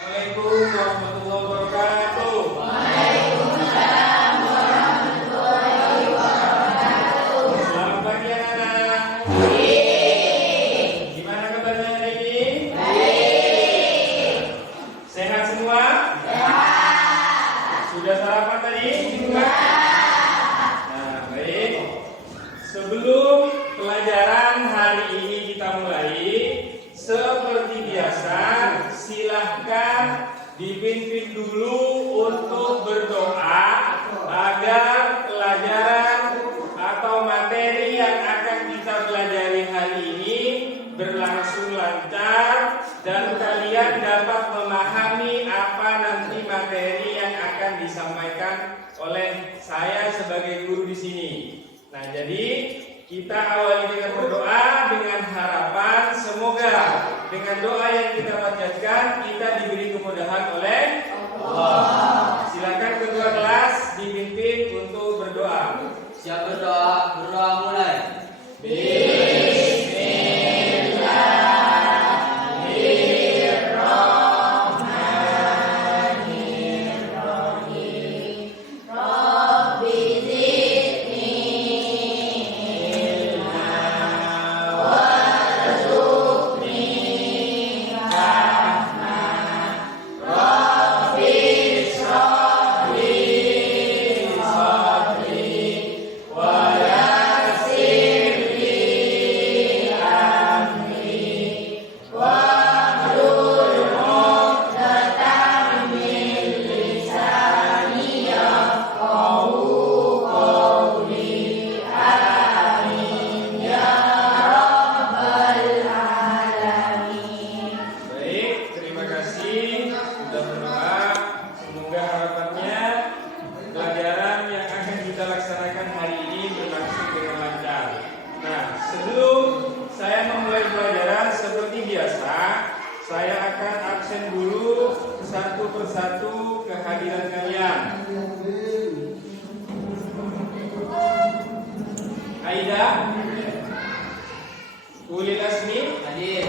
Assalamualaikum warahmatullahi wabarakatuh. Waalaikumsalam warahmatullahi wabarakatuh. Selamat pagi anak-anak. Gimana kabarnya hari ini? Baik. Sehat semua? Sehat. Sudah sarapan tadi? Sudah. Nah, baik. Sebelum pelajaran hari ini kita mulai, seperti biasa, silahkan dipimpin dulu untuk berdoa agar pelajaran atau materi yang akan kita pelajari hari ini berlangsung lancar dan kalian dapat memahami apa nanti materi yang akan disampaikan oleh saya sebagai guru di sini. Nah, jadi kita awali dengan berdoa dengan harapan semoga dengan doa yang kita panjatkan kita diberi kemudahan oleh Allah. Silakan kedua kelas dipimpin untuk berdoa. Siap berdoa, berdoa mulai. Baik, terima kasih sudah berdoa. Semoga harapannya pelajaran yang akan kita laksanakan hari ini berlangsung dengan lancar. Nah, sebelum saya memulai pelajaran seperti biasa, saya akan absen dulu satu persatu kehadiran kalian. Aida, Ulil Asmi, Hadir.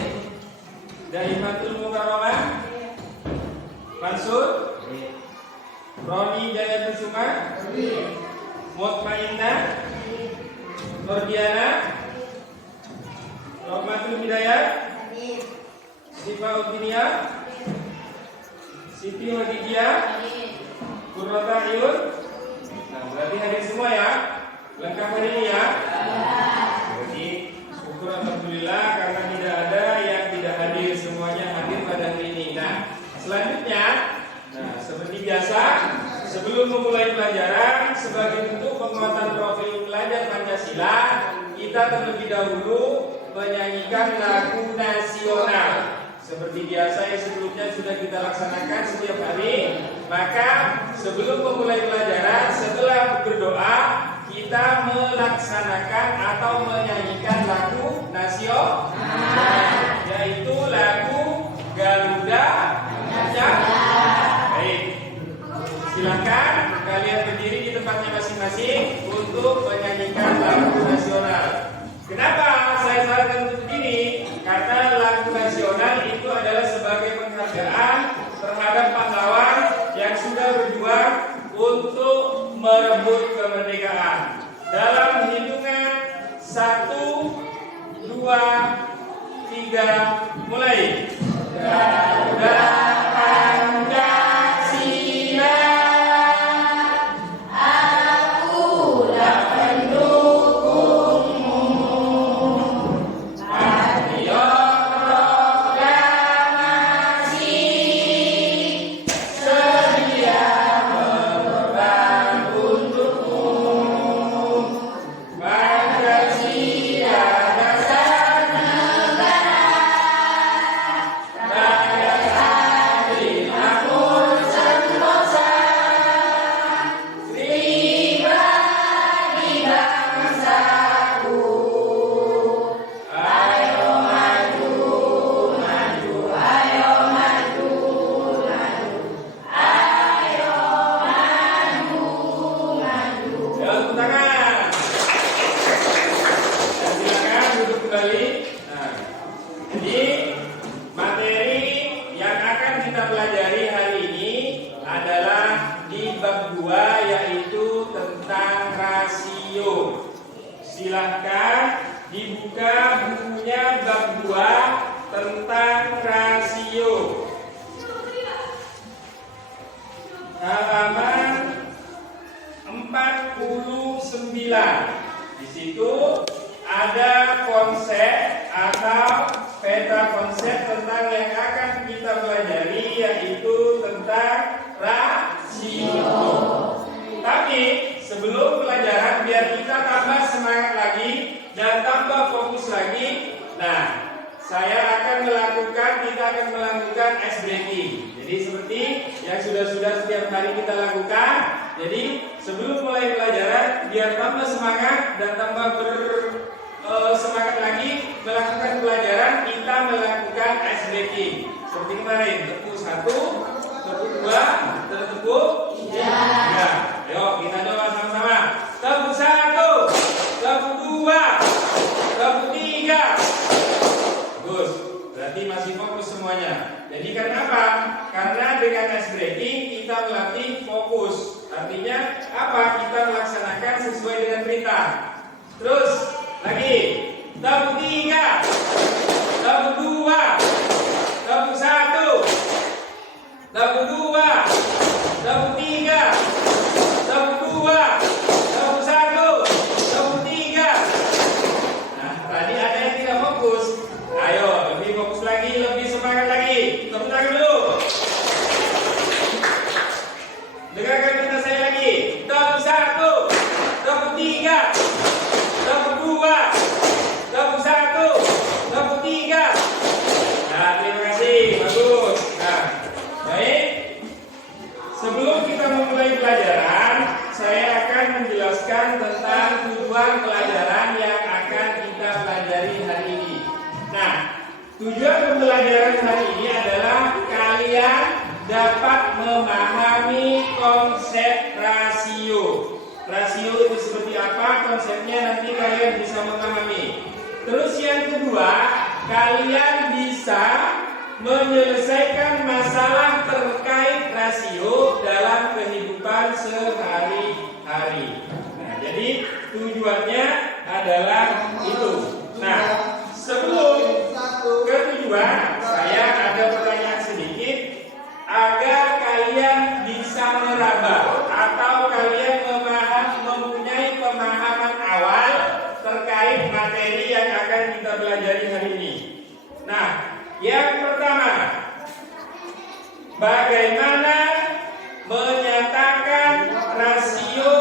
Daimatul Mukarramah, Mansur, Roni Jaya Kusuma, Mutmainnah, Nordiana, Rahmatul Hidayat, Sifa Utinia, Siti Wadidiyah, Qurrata Ayun. Nah, berarti hadir semua ya. Lengkap hari ini ya. Jadi syukur alhamdulillah karena tidak ada yang tidak hadir, semuanya hadir pada hari ini. Nah, selanjutnya, seperti biasa, sebelum memulai pelajaran sebagai bentuk penguatan profil pelajar Pancasila, kita terlebih dahulu menyanyikan lagu nasional. Seperti biasa yang sebelumnya sudah kita laksanakan setiap hari. Maka sebelum memulai pelajaran, setelah berdoa, kita melaksanakan atau menyanyikan lagu nasional, yaitu lagu Garuda Pancasila. Baik, silakan kalian berdiri di tempatnya masing-masing untuk menyanyikan lagu nasional. Kenapa saya sarankan untuk berdiri? Karena lagu nasional itu adalah sebagai penghargaan terhadap pahlawan yang sudah berjuang untuk merebut kemerdekaan. Dalam hitungan 1, 2, 3, mulai. Garuda Pancasila, Akulah pendukungmu. Patriot proklamasi, sedia berkorban untukmu. Pancasila dasar negara, bangga silahkan dibuka bukunya bab 2 tentang rasio. Halaman 49. Di situ ada konsep atau peta konsep tentang yang akan kita pelajari, yaitu tentang rasio. Tapi sebelum pelajaran, biar kita tambah semangat lagi dan tambah fokus lagi, nah, kita akan melakukan ice breaking. Jadi seperti yang sudah setiap hari kita lakukan. Jadi sebelum mulai pelajaran, biar tambah semangat dan tambah semangat lagi melakukan pelajaran, kita melakukan ice breaking. Seperti kemarin, tepuk 1, tepuk 2, tepuk 3. Ayo kita coba sama-sama. Tepuk 1, tepuk 2, tepuk 3. Bagus. Berarti masih fokus semuanya. Jadi karena apa? Karena dengan ice breaking kita melatih fokus. Artinya apa? Kita melaksanakan sesuai dengan perintah. Terus lagi. Tepuk 3, tepuk 2, tepuk 1, tepuk 2, tepuk 3, tepuk 2, tepuk 1, tepuk 3. Nah, tadi ada yang tidak fokus. Ayo, lebih fokus lagi, lebih semangat lagi. Tepuk tangan dulu. Dengarkan kita saya lagi. Tepuk 1, tepuk 3, tepuk 2, tepuk 1, tepuk 3. Nah, terima kasih, bagus. Nah, baik. Sebelum kita memulai pelajaran, saya akan menjelaskan tentang tujuan pelajaran yang akan kita pelajari hari ini. Nah, tujuan pembelajaran hari ini adalah kalian dapat memahami konsep rasio. Rasio itu seperti apa, konsepnya nanti kalian bisa memahami. Terus yang kedua, kalian bisa menyelesaikan masalah terkait rasio dalam kehidupan sehari-hari. Nah, jadi tujuannya adalah itu. Nah, sebelum ke tujuan, saya ada pertanyaan sedikit agar kalian bisa meraba atau kalian mempunyai pemahaman awal terkait materi yang akan kita pelajari hari ini. Nah, yang pertama, bagaimana menyatakan rasio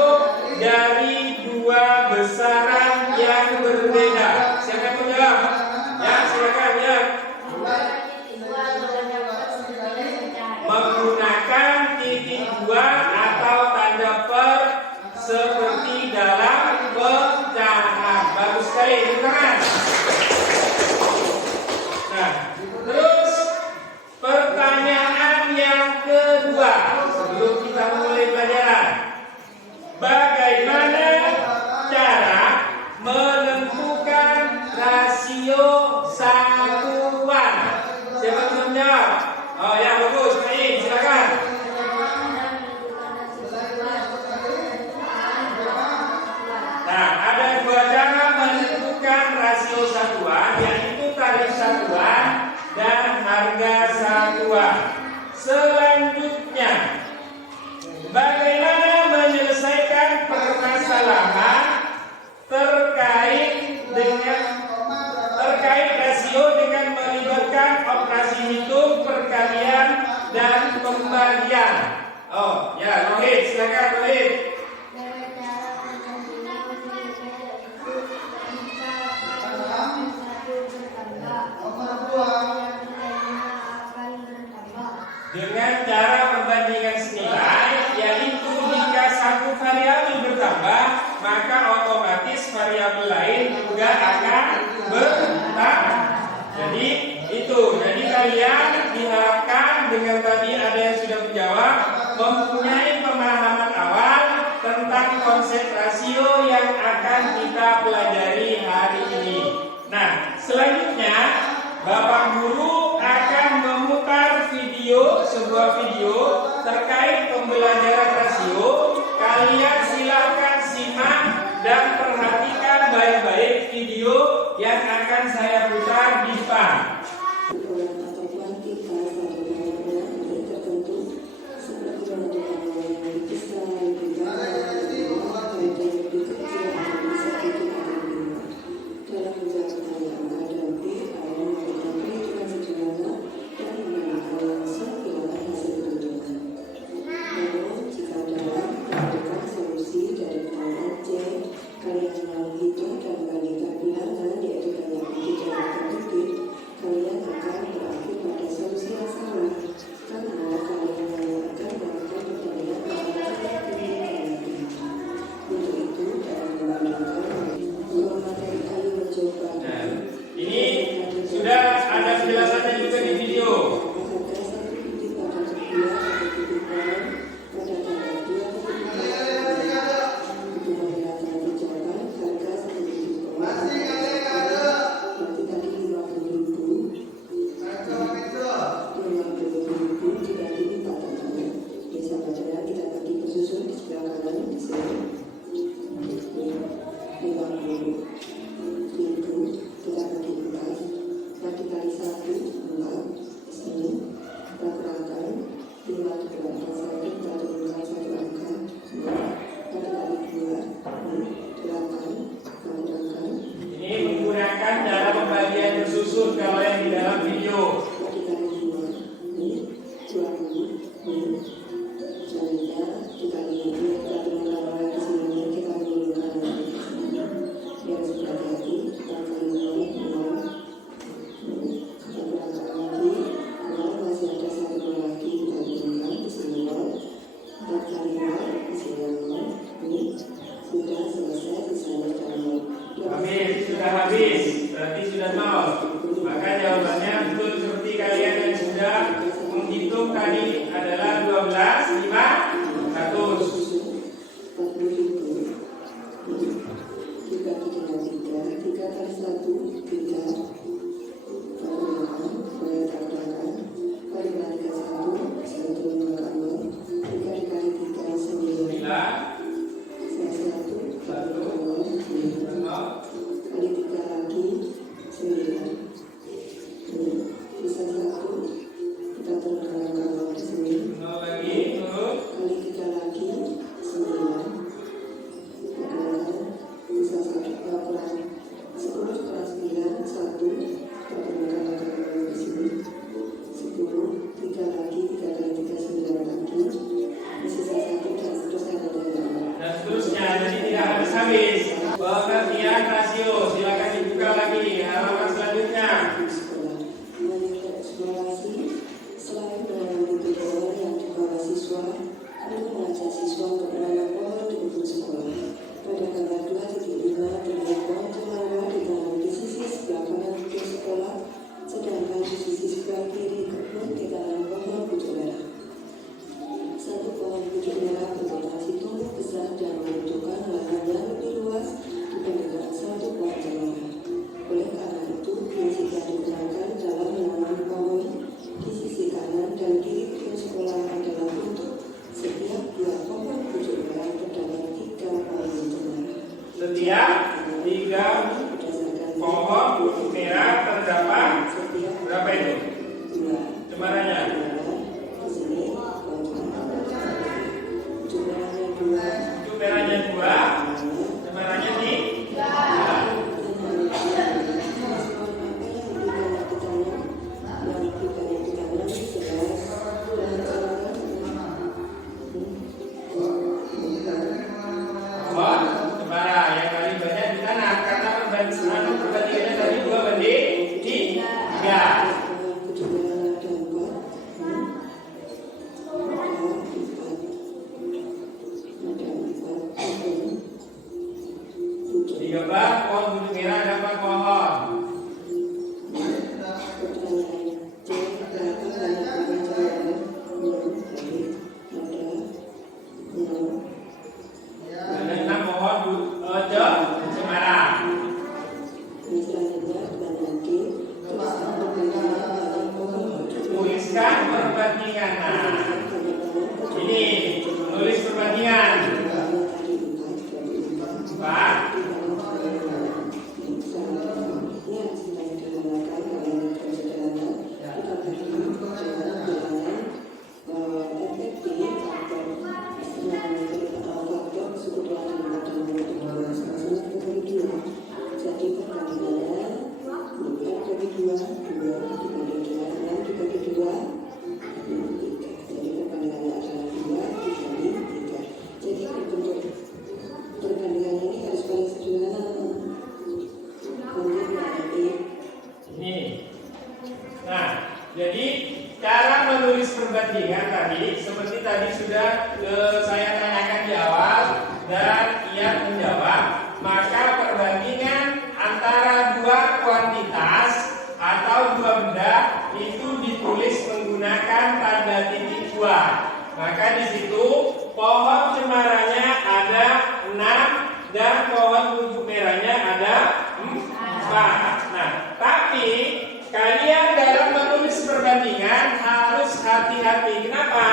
dari dua besaran yang berbeda? Siapa yang menjawab? Ya, silakan ya. Menggunakan titik dua atau tanda per seperti dalam pecahan. Bagus sekali, tepuk tangan. Nah, terus pertanyaan yang kedua sebelum kita mulai pelajaran. Bagaimana cara menentukan rasio satuan? Siapa bisa menjawab? Oh ya, bagus. Baik, silakan. Nah, ada dua cara menentukan rasio satuan, yaitu tarif satuan dan harga satuan. Selanjutnya, bagaimana menyelesaikan permasalahan terkait rasio dengan melibatkan operasi hitung, perkalian, dan pembagian. Oh ya, Rohit, silakan Rohit. Dengan cara membandingkan senilai, yaitu jika satu variabel bertambah, maka otomatis variabel lain juga akan bertambah. Jadi itu. Jadi kalian diharapkan dengan tadi ada yang sudah menjawab, mempunyai pemahaman awal tentang konsep rasio yang akan kita pelajari hari ini. Nah, selanjutnya Bapak Guru akan memutar sebuah video terkait pembelajaran rasio. Kalian silakan simak dan perhatikan baik video yang akan saya putar di depan. Ini sudah ada penjelasannya juga di video. Ini menggunakan cara pembagian bersusun kalau yang di dalam video. Sudah habis, berarti sudah nol. Maka jawabannya betul seperti kalian yang sudah menghitung tadi adalah 12,500. Pengertian rasio, silakan dibuka lagi halaman selanjutnya. Selain menanam bibit pohon yang dibawa siswa, untuk mengajak siswa untuk menanam pohon di ujung sekolah. Pada gambar 2.5 terlihat pohon cemara ditanam di sisi sebelah kanan ujung sekolah, sedangkan di sisi sebelah kiri kebun ditanam pohon pucuk merah. Satu pohon pucuk merah berpotensi tumbuh besar dan membutuhkan lahan yang lebih luas dibandingkan satu pohon cemara. Oleh karena itu, prinsip yang digunakan dalam menanam pohon di sisi kanan dan kiri ujung sekolah adalah untuk setiap dua pohon pucuk merah terdapat 3 pohon cemara. Setiap 3 pohon pucuk merah terdapat berapa itu? Cemaranya? Pucuk merahnya 2, cemaranya 3. Cemara yang paling banyak ditanam karena perbandingannya tadi 2:3. Di gambar pohon pucuk merah ada 4 pohon. Ada 6 pohon cemara. Tuliskan perbandingan. Nah, ini menulis perbandingan 4 tadi, seperti tadi sudah saya tanyakan di awal dan ia menjawab, maka perbandingan antara dua kuantitas atau dua benda itu ditulis menggunakan tanda titik dua. Maka di situ pohon cemaranya ada 6 dan pohon kuncup merahnya ada 4. Nah, tapi kalian dalam menulis perbandingan harus hati-hati. Kenapa?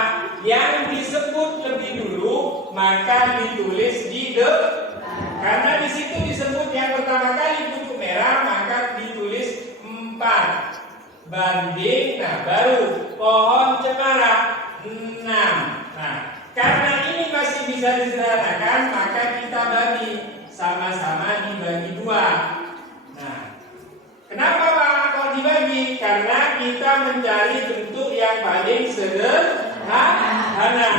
Yang disebut lebih dulu maka ditulis di depan. Karena di situ disebut yang pertama kali kuncup merah maka ditulis 4 banding. Nah, baru pohon cemara 6. Nah, karena ini masih bisa disederhanakan maka kita bagi sama-sama dibagi 2. Nah, kenapa Pak kok dibagi? Karena kita mencari bentuk yang paling sederhana.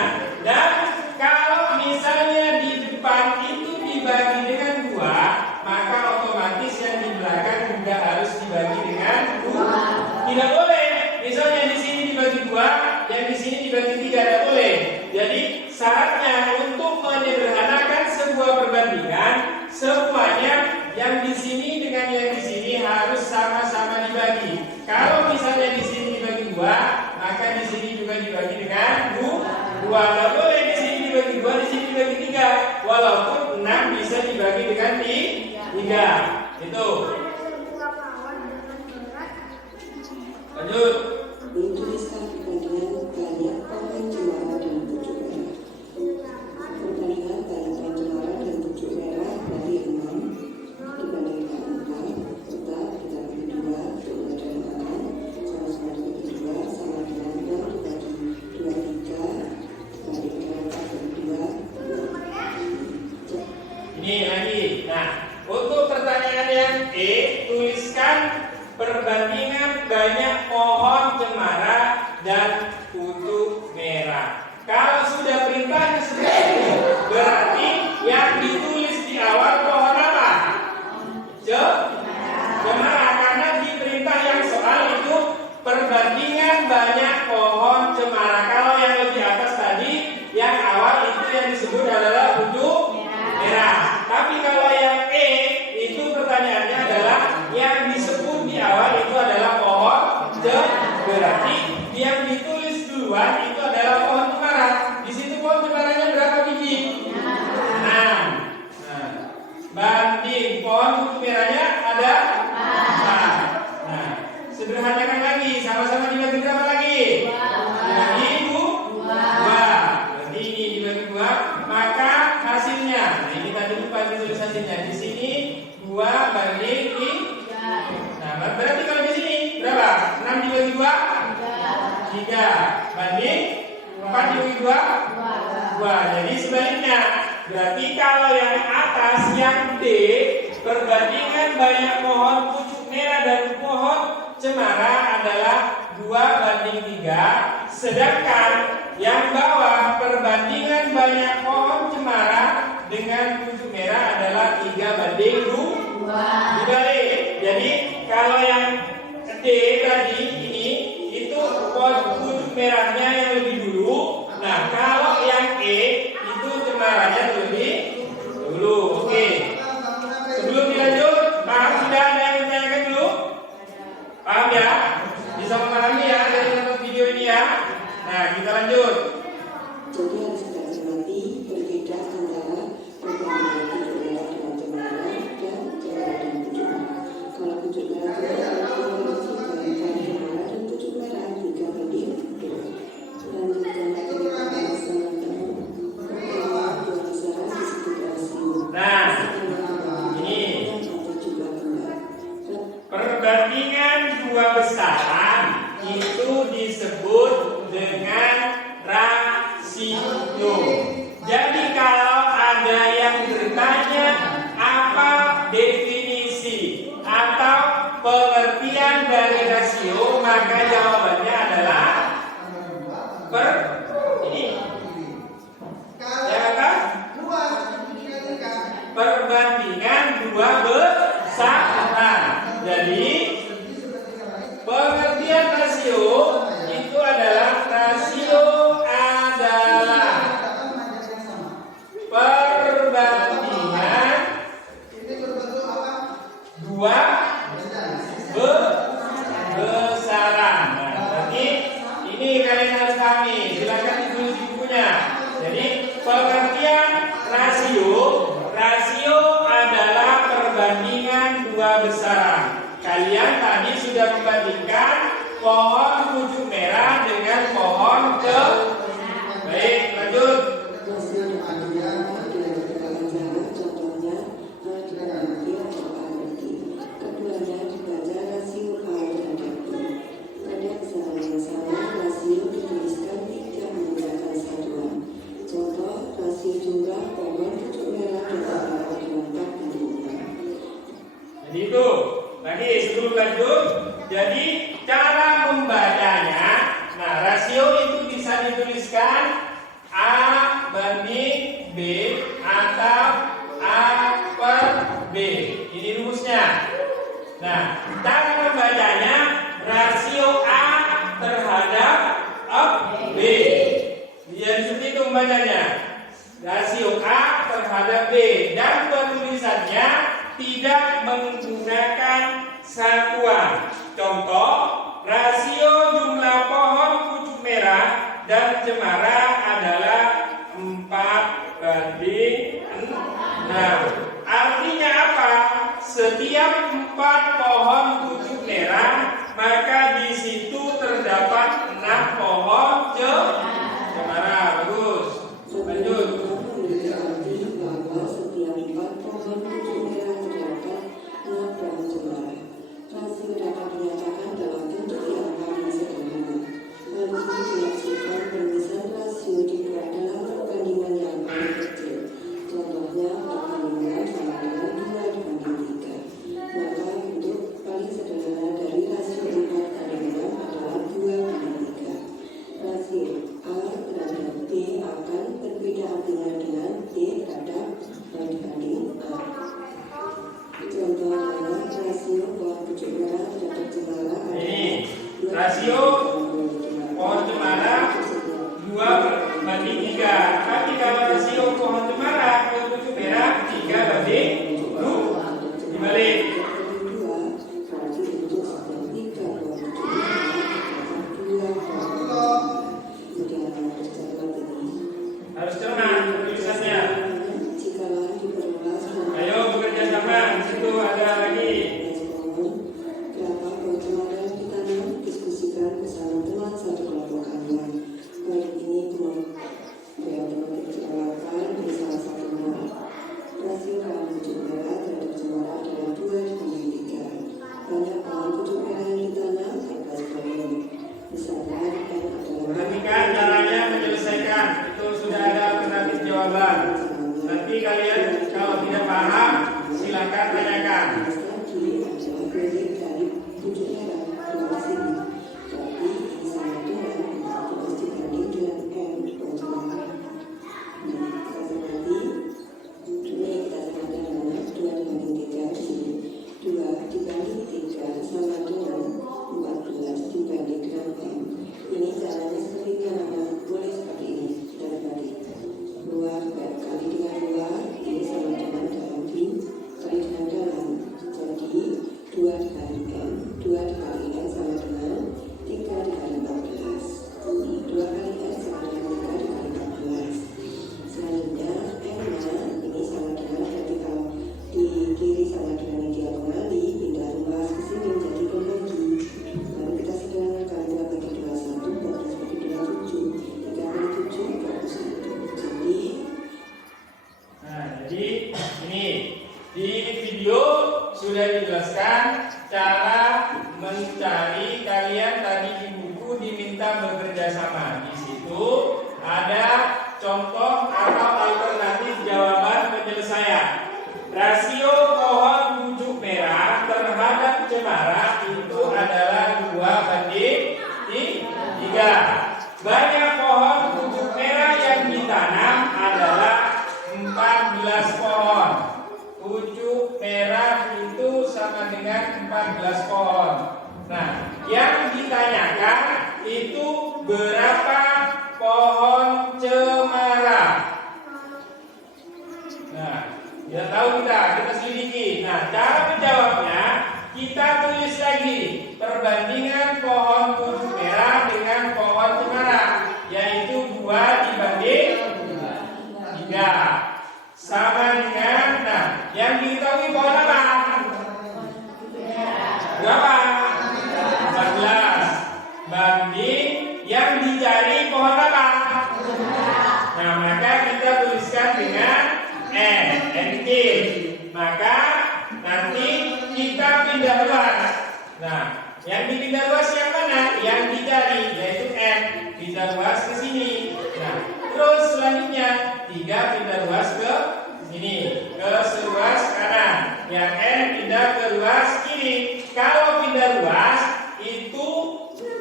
Dan kalau misalnya di depan itu dibagi dengan 2, maka otomatis yang di belakang juga harus dibagi dengan 2. Tidak boleh. Misalnya di sini dibagi 2, yang di sini dibagi 3, tidak boleh. Jadi syaratnya untuk menyederhanakan sebuah perbandingan, semuanya yang di sini dengan yang di sini harus sama-sama dibagi. Kalau misalnya di sini dibagi 2, maka di sini juga dibagi dengan 2. Tidak boleh di sini dibagi 2, di sini dibagi 3. Walaupun 6 bisa dibagi dengan 3. Itu. Lanjut. Dituliskan perbandingan banyak pohon cemara dan pucuk merah. Perbandingan banyak pohon cemara dan pucuk merah berarti 6 dibandingkan 4 serta kita bagi 2 untuk pelajaran kanan sama-sama dibagi 2 sama dengan 6 dibagi 23 dibandingkan 4 dan 2. Ini lagi. Nah, untuk pertanyaan yang E, tuliskan perbandingan banyak pohon cemara dan pucuk merah. Kalau sudah perintahnya seperti itu, berarti yang ditulis di awal pohon apa? Cemara. Karena di perintah yang soal itu perbandingan banyak pohon cemara. Kalau yang lebih atas tadi, yang awal itu yang disebut adalah pucuk merah. Tapi kalau yang E, itu pertanyaannya adalah yang disebut di awal itu adalah pohon cemara. Berarti yang ditulis duluan itu adalah pohon cemara. Di situ pohon cemaranya berapa biji? 6. Nah, banding pohon pucuk merahnya ada 4. Nah, sederhanakan lagi, sama-sama dibagi berapa lagi? Dibagi 2. Berarti ini dibagi 2, maka hasilnya. Nah, ini tadi lupa ditulis hasilnya. Di sini 2 banding 3. Nah, berarti kalau di sini berapa? 6 dibagi 2? 3. Banding 4 dibagi 2? 2. Jadi sebaliknya. Berarti kalau yang atas, yang D, perbandingan banyak pohon pucuk merah dan pohon cemara adalah 2 banding 3. Sedangkan yang bawah, perbandingan banyak pohon cemara dengan pucuk merah adalah 3 banding 2. Dibalik. Jadi kalau yang D tadi ini itu pohon pucuk merahnya yang lebih dulu. Nah, kalau yang E itu cemaranya lebih dulu. Oke. Sebelum dilanjut, paham sudah ada yang bertanyakan dulu? Paham ya? Bisa memahami ya dari nonton video ini ya? Nah, kita lanjut. Jadi harus kita cermati berbeda antara perbandingan pucuk merah dengan cemara dan cemara dan pucuk merah. Kalau pucuk merah itu dibandingkan cemara dan pucuk merah 3 banding 2. Selanjutnya kita melaksanakan perbandingan dua besaran di situ rasio. Nah, ini perbandingan dua besaran itu disebut dengan rasio. Jadi kalau ada yang bertanya apa definisi atau pengertian dari rasio, maka jawabannya adalah ini. Ya kan? Perbandingan dua besaran. Jadi pengertian rasio itu adalah rasio pohon pucuk merah dengan pohon baik, lanjut. Rasio dapat digunakan dengan berbagai cara, contohnya kita mengerti atau A ngerti. Keduanya dibaca rasio A terhadap B. Pada kesalahan yang sama, rasio dituliskan tidak menggunakan satuan. Contoh, rasio jumlah pohon pucuk merah dapat dengan 4 banding 6. Jadi itu, lagi sebelum lanjut, jadi cara membacanya, nah rasio itu bisa dituliskan A banding B atau A per B. Ini rumusnya. Nah, cara membacanya rasio A terhadap B. Jadi seperti itu membacanya. Rasio A terhadap B dan penulisannya tidak menggunakan satuan. Contoh, rasio jumlah pohon pucuk merah dan cemara adalah 4 banding 6. Artinya apa? Setiap 4 pohon pucuk merah, maka di situ terdapat 6 pohon cemara. Bagus. Lanjut. Memiliki arti bahwa setiap 4 pohon pucuk merah terdapat 6 pohon cemara. Rasio dapat dinyatakan dalam bentuk yang paling sederhana. Hal ini dimaksudkan penulisan rasio dibuat dalam perbandingan yang paling kecil. Contohnya perbandingan sama dengan 2 dibanding 3. Maka bentuk paling sederhana dari rasio 4 banding 6 adalah 2 banding 3. Rasio A terhadap B akan berbeda artinya dengan B terhadap dibanding A. Contoh adalah rasio pohon pucuk merah terhadap cemara adalah Ini rasio pohon cemara 2 banding 3. Tapi kalau rasio pohon cemara ke pucuk merah 3 banding 2. Dibalik. berarti bentuk seperti 3 pohon pucuk merah terdapat 2 pohon. Jadi harus cermat ini. Harus cermat tulisannya. Jika lahan diperluas, Ayo bekerja sama. Di situ ada lagi. berapa pohon cemara yang ditanam, diskusikan bersama teman satu kelompok kawan. Kali ini yang perlu diceritakan di salah satunya. Rasio pohon pucuk merah terhadap cemara adalah 2 dibanding 3. Banyak pohon pucuk merah yang ditanam, 14 pohon. Misalnya, adalah Perhatikan caranya menyelesaikan. Itu sudah ada alternatif jawaban. Nanti kalian kalau tidak paham, silakan tanyakan. tadi adalah proyek dari pucuk merah di sini. Tapi ini sama dengan 14 dibanding dengan M pohon cemara. Nah, kita cermati. Ini kita cermati namanya 2 dibanding 3 di sini. 2 dibanding 3 sama dengan 14 dibanding dengan M. Ini caranya seperti mana? Boleh seperti ini. Kita cermati. 2 kali dengan 2 ini sama dengan dalam kali dengan dalam. Jadi 2 dikali M, 2 dikali N sama dengan 3 dikali 14. 2 kali N sama dengan 3 dikali 14. Selanjutnya M-nya ini sama dengan, berarti kalau di kiri sama dengan yang diagonal, pindah ruas ke sini menjadi pembagi. Lalu kita sederhanakan 2 bagi 2 1, 14 bagi 2 7, 3 kali 7 21. Jadi ini di video sudah dijelaskan cara mencari. Kalian tadi di buku diminta bekerja sama. Di situ ada contoh atau alternatif jawaban penyelesaian. Rasio pohon pucuk merah terhadap cemara itu adalah 2 banding 3. Banyak pohon pucuk merah yang ditanam adalah 14 pohon. Pucuk merah itu sama dengan 14 pohon. Nah, yang ditanyakan itu berapa pohon cemara. Nah, ya tahu kita selidiki. Nah, cara menjawabnya kita tulis lagi perbandingan pohon pucuk merah dengan pohon cemara, yaitu 2 dibanding 3 sama dengan, nah, yang diketahui pohon apa? Berapa? 14. selanjutnya 3 pindah ruas ke sini, ke ruas kanan. Yang N pindah ke ruas kiri. Kalau pindah ruas itu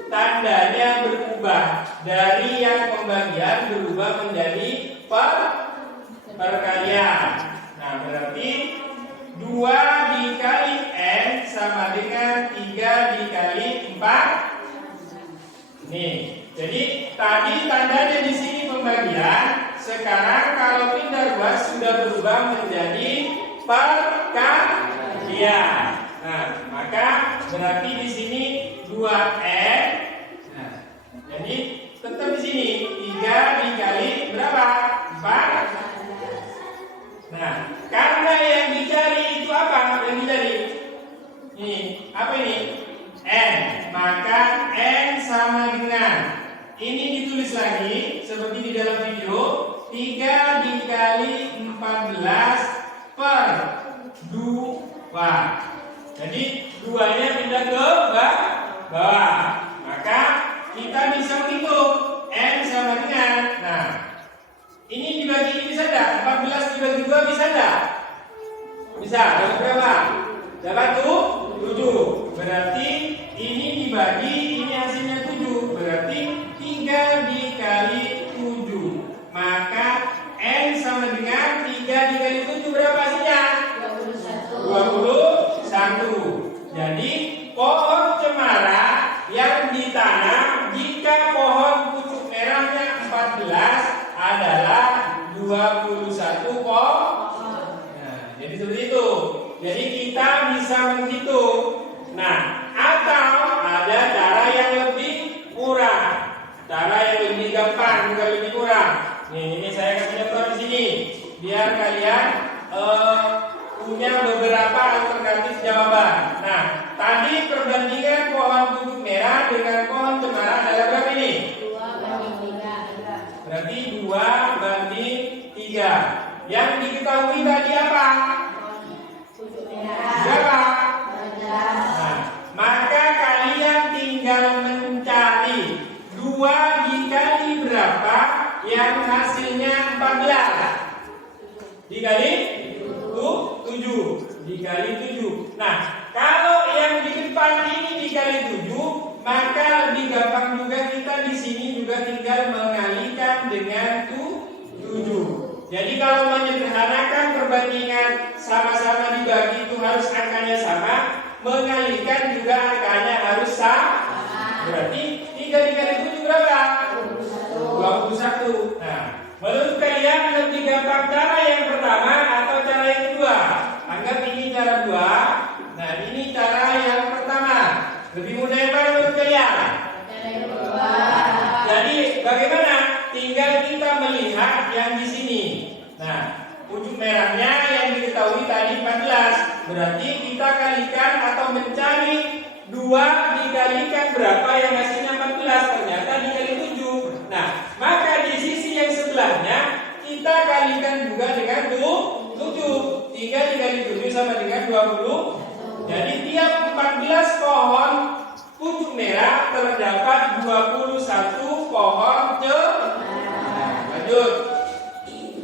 tandanya berubah dari yang pembagian berubah menjadi perkalian. Nah, berarti 2 dikali N sama dengan 3 dikali 4. Nih, jadi tadi tandanya di sini pembagian. Sekarang kalau pindah ruas sudah berubah menjadi perkalian. Nah, maka berarti di sini 2N. Nah, jadi tetap di sini 3 dikali berapa? 4. Nah, karena yang dicari itu apa? Yang dicari ini apa ini? N. Maka N sama dengan ini ditulis lagi seperti di dalam video 3 dikali 14 per 2. Jadi 2-nya pindah ke bawah. Maka kita bisa menghitung N sama dengan, nah ini dibagi ini bisa enggak? 14 dibagi 2 bisa enggak? Bisa. Dapat berapa? Dapat 7. Berarti ini dibagi, ini hasilnya 7. Berarti 3 dikali 7. Maka N sama dengan 3 dikali 7 berapa hasilnya? 21. Jadi pohon cemara yang ditanam jika pohon pucuk merahnya 14 adalah 21 pohon. Nah, jadi seperti itu. Jadi kita bisa menghitung. Nah, atau ada cara yang lebih murah, cara yang lebih gampang juga lebih murah. Nih, ini saya kasih contoh di sini, biar kalian punya beberapa alternatif jawaban. Nah, tadi perbandingan pohon pucuk merah dengan pohon cemara adalah berapa ini? 2 banding 3. Berarti 2 banding 3. Yang diketahui tadi apa? Berapa? Nah, maka kalian tinggal mencari 2 dikali berapa yang hasilnya 14 dikali 7 dikali 7. Nah, kalau yang di depan ini dikali 7, maka lebih gampang juga kita di sini juga tinggal mengalikan dengan 7. Jadi kalau menyederhanakan perbandingan sama-sama dibagi itu harus angkanya sama, mengalikan juga angkanya harus sama. Berarti 3 dikali 7 berapa? 21. Nah, menurut kalian lebih gampang cara yang pertama atau cara yang kedua? Anggap ini cara 2. Nah, ini cara yang pertama. Lebih mudah yang mana menurut kalian? Jadi bagaimana? Tinggal kita melihat yang di sini. Nah, pucuk merahnya yang diketahui tadi 14. Berarti kita kalikan atau mencari 2 dikalikan berapa yang hasilnya 14. Ternyata dikali 7. Nah, maka di sisi yang sebelahnya kita kalikan juga dengan 7. 3 dikali 7 sama dengan 20. Jadi tiap 14 pohon pucuk merah terdapat 21 pohon cemara. Nah, lanjut.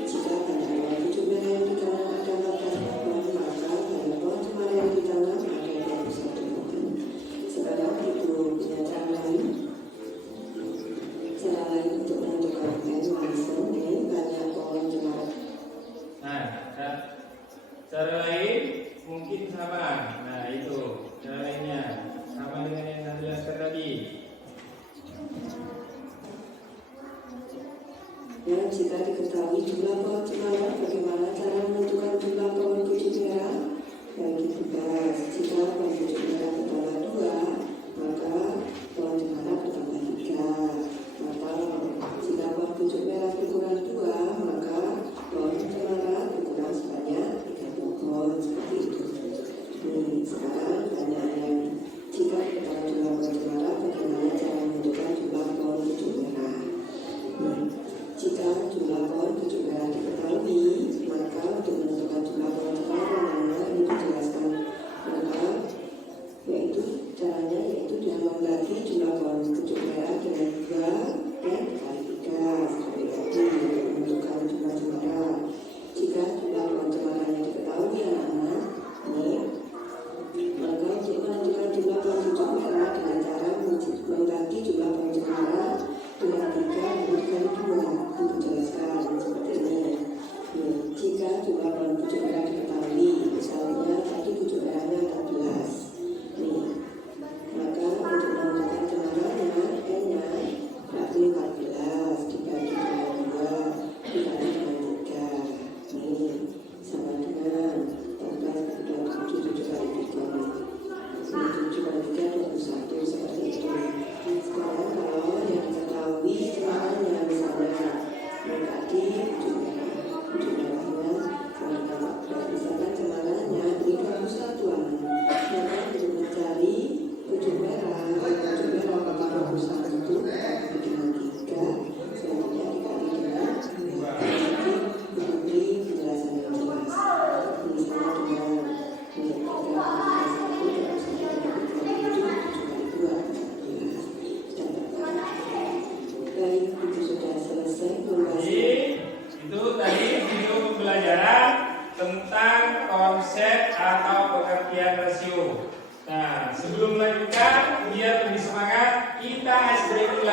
Jika pada pohon pucuk merah yang ditanam ada 14 pohon, maka pada pohon cemara yang ditanam ada 21 pohon. Sekarang itu punya cara lain. Cara lain untuk menentukan N langsung N banyak pohon cemara. Nah, cara lain mungkin sama. Nah, itu cara lainnya sama dengan yang saya jelaskan tadi. Dan jika diketahui jumlah pohon cemara, bagaimana cara menentukan jumlah pohon pucuk merah? Yang dibahas, jika pohon pucuk merah bertambah 2, maka pohon cemara bertambah 3. Atau jika pohon pucuk merah berkurang 2, maka pohon cemara berkurang sebanyak 3 pohon. Seperti itu. Nih, sekarang pertanyaannya, jika diketahui jumlah pohon cemara, bagaimana cara menentukan jumlah pohon pucuk merah? Jika jumlah pohon pucuk merah diketahui, maka untuk menentukan jumlah pohon cemara namanya ini dijelaskan. Maka caranya yaitu dengan membagi jumlah pohon pucuk merah dengan 2 dan dikali 3 seperti tadi untuk menentukan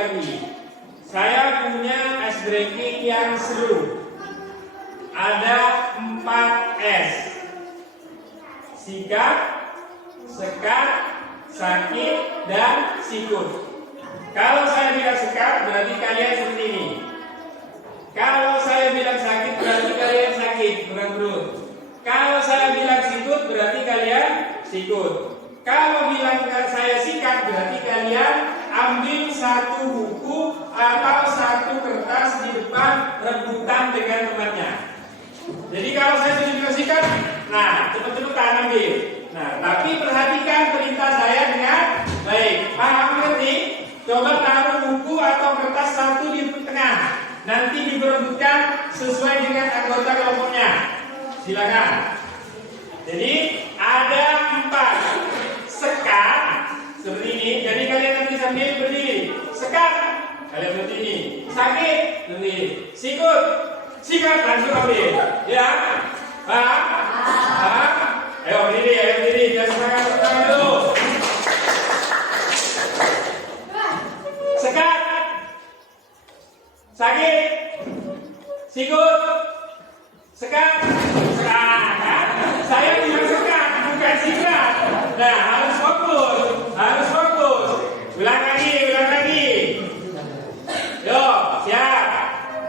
lagi. Saya punya ice breaking yang seru. Ada 4 S. Sikat, sekat, sakit, dan sikut. Kalau saya bilang sekat, berarti kalian seperti ini. Kalau saya bilang sakit, berarti kalian sakit, kurang perut. Kalau saya bilang sikut, berarti kalian sikut. Kalau bilang saya sikat, berarti kalian ambil satu buku atau satu kertas di depan, rebutan dengan temannya. Jadi kalau saya sudah bilang sikat, nah cepet-cepetan ambil. Nah, tapi perhatikan perintah saya dengan baik. Paham ngerti? Coba taruh buku atau kertas satu di tengah. Nanti diperebutkan sesuai dengan anggota kelompoknya. Silakan. Jadi ada 4 sekat seperti ini. Jadi kalian nanti sambil berdiri. Sekat kalian seperti ini. Sakit seperti ini. Sikut, sikat langsung ambil. Ya, paham? Paham? Ayo berdiri, jangan semangat dulu. Sekat, sakit, sikut, sekat, sekat. Saya bilang sekat, bukan sikat. Nah, harus fokus. Ulang lagi. Yo, siap.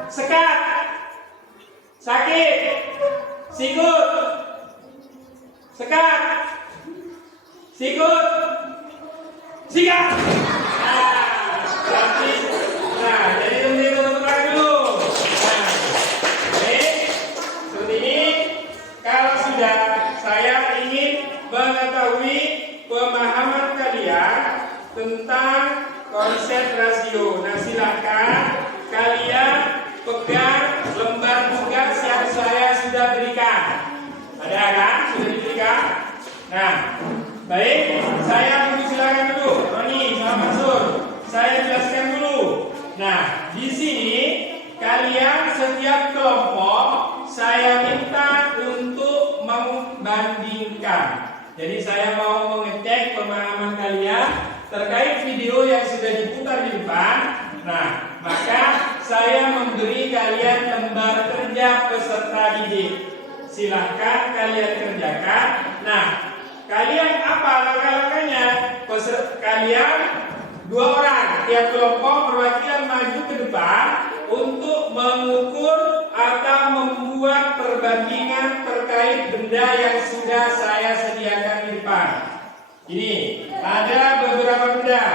Sekat, sakit, sikut, sekat, sikut, sikat. Nah, jadi tepuk tangan dulu. Nah, baik, seperti ini. Kalau sudah, saya ingin mengetahui pemahaman kalian tentang konsep rasio. Nah, silakan kalian pegang lembar tugas yang saya sudah berikan. Ada kan? Sudah diberikan? Nah, baik, saya silakan dulu. Roni sama Mansur, saya jelaskan dulu. Nah, di sini kalian setiap kelompok saya minta untuk membandingkan. Jadi saya mau mengecek pemahaman kalian terkait video yang sudah diputar di depan. Nah, maka saya memberi kalian lembar kerja peserta didik. Silahkan kalian kerjakan. Nah, kalian apa langkah-langkahnya? Kalian 2 orang tiap kelompok perwakilan maju ke depan untuk mengukur atau membuat perbandingan terkait benda yang sudah saya sediakan di depan. Ini ada beberapa benda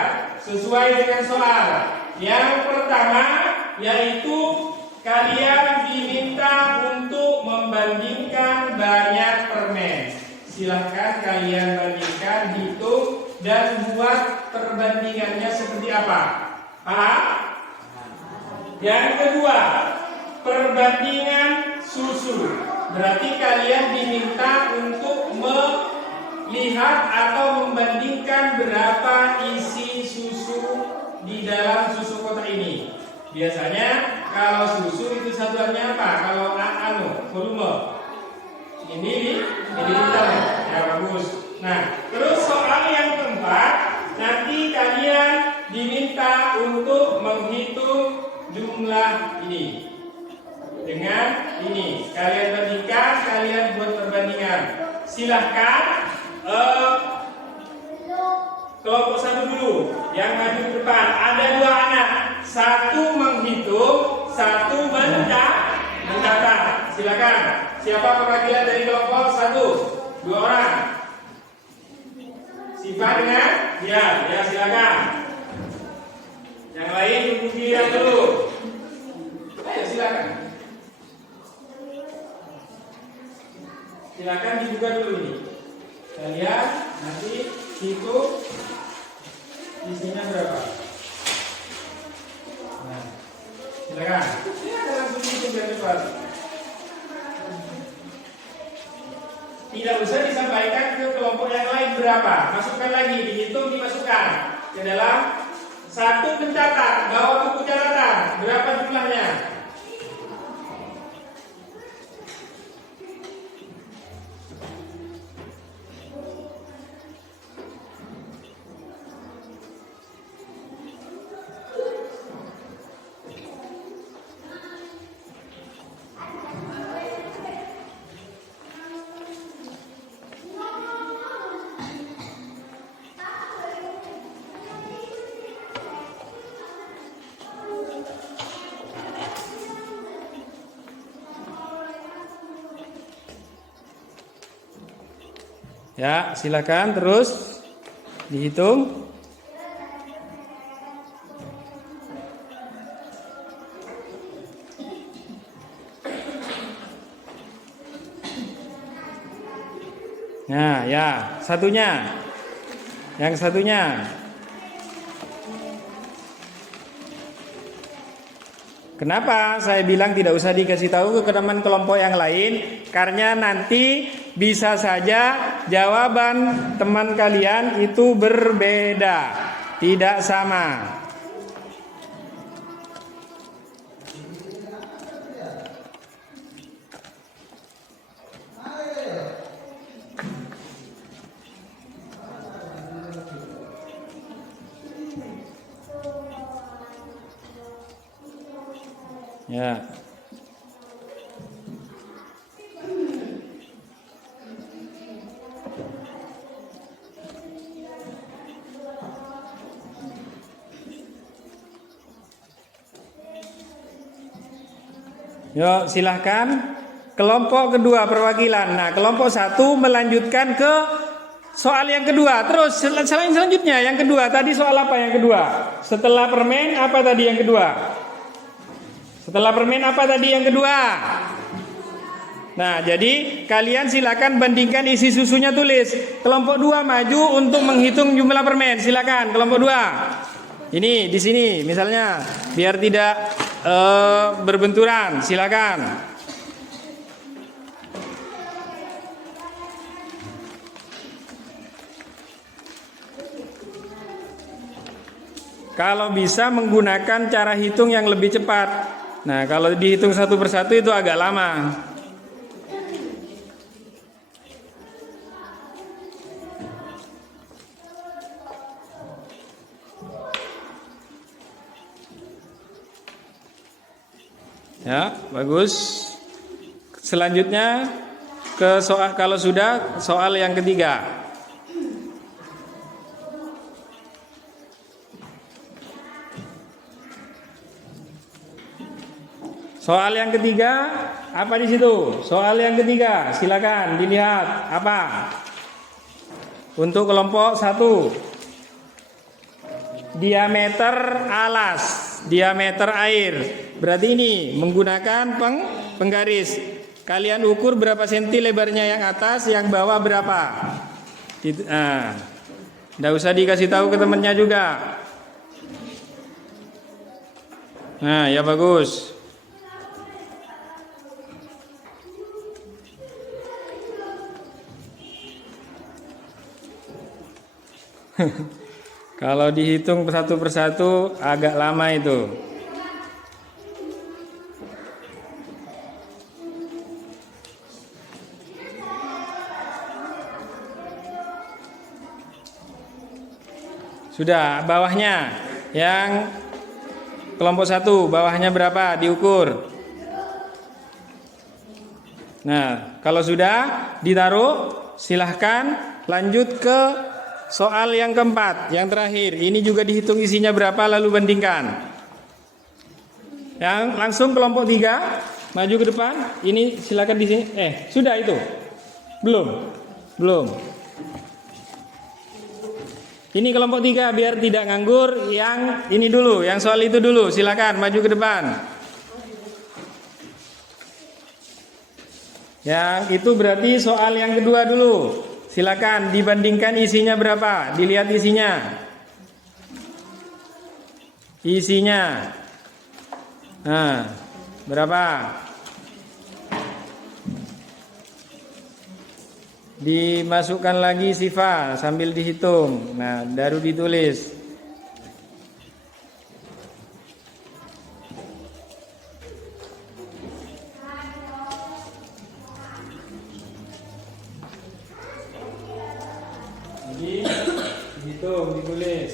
sesuai dengan soal. Yang pertama yaitu kalian diminta untuk membandingkan banyak permen. Silahkan kalian bandingkan, hitung, dan buat perbandingannya seperti apa. Paham? Yang kedua, perbandingan susu. Berarti kalian diminta untuk melihat atau membandingkan berapa isi susu di dalam susu kotak ini. Biasanya kalau susu itu satuannya apa? Kalau volume. Ini liter. Ya, bagus. Nah, terus soal yang keempat, nanti kalian diminta untuk menghitung jumlah ini dengan ini. Kalian bandingkan, kalian buat perbandingan. Silahkan kelompok 1 dulu yang maju ke depan. Ada 2 anak, 1 menghitung, 1 mencatat. Silakan. Siapa perwakilan dari kelompok 1? 2 orang. Siapa dengan? Ya, silakan. Yang lain tunggu giliran dulu. Ayo silakan. Silakan dibuka dulu ini. Kalian nanti hitung isinya berapa. Nah, silakan. Silakan langsung hitung biar cepat. Tidak usah disampaikan ke kelompok yang lain berapa. Masukkan lagi, dihitung, dimasukkan ke dalam 1 pencatat. Bawa buku catatan. Berapa jumlahnya? Ya, silakan terus dihitung. Nah, ya, satunya. Yang satunya. Kenapa saya bilang tidak usah dikasih tahu ke teman kelompok yang lain? Karena nanti bisa saja jawaban teman kalian itu berbeda, tidak sama. Ya. Yuk, silahkan. Kelompok kedua perwakilan. Nah, kelompok satu melanjutkan ke soal yang kedua. Terus selanjutnya yang kedua. Tadi soal apa yang kedua? Setelah permen apa tadi yang kedua? Setelah permen apa tadi yang kedua? Nah, jadi kalian silakan bandingkan isi susunya, tulis. Kelompok 2 maju untuk menghitung jumlah permen. Silakan kelompok 2. Ini di sini misalnya biar tidak berbenturan. Silakan. Kalau bisa menggunakan cara hitung yang lebih cepat. Nah, kalau dihitung satu persatu itu agak lama. Ya, bagus. Selanjutnya ke soal, kalau sudah, soal yang ketiga. Soal yang ketiga, apa di situ? Soal yang ketiga, silakan dilihat apa? Untuk kelompok 1, diameter alas, diameter air. Berarti ini menggunakan penggaris. Kalian ukur berapa senti lebarnya yang atas, yang bawah berapa? Nggak usah dikasih tahu ke temennya juga. Nah, ya bagus. Kalau dihitung satu persatu agak lama itu. Sudah, bawahnya yang kelompok 1, bawahnya berapa? Diukur. Nah, kalau sudah ditaruh, silahkan lanjut ke soal yang keempat, yang terakhir. Ini juga dihitung isinya berapa, lalu bandingkan. Yang langsung kelompok 3 maju ke depan. Ini silakan di sini. Sudah itu? Belum. Ini kelompok 3 biar tidak nganggur. Yang ini dulu, yang soal itu dulu. Silakan maju ke depan. Yang itu berarti soal yang kedua dulu. Silakan dibandingkan isinya berapa. Dilihat isinya. Nah, berapa? Dimasukkan lagi sifat sambil dihitung. Nah, baru ditulis. Jadi dihitung, ditulis.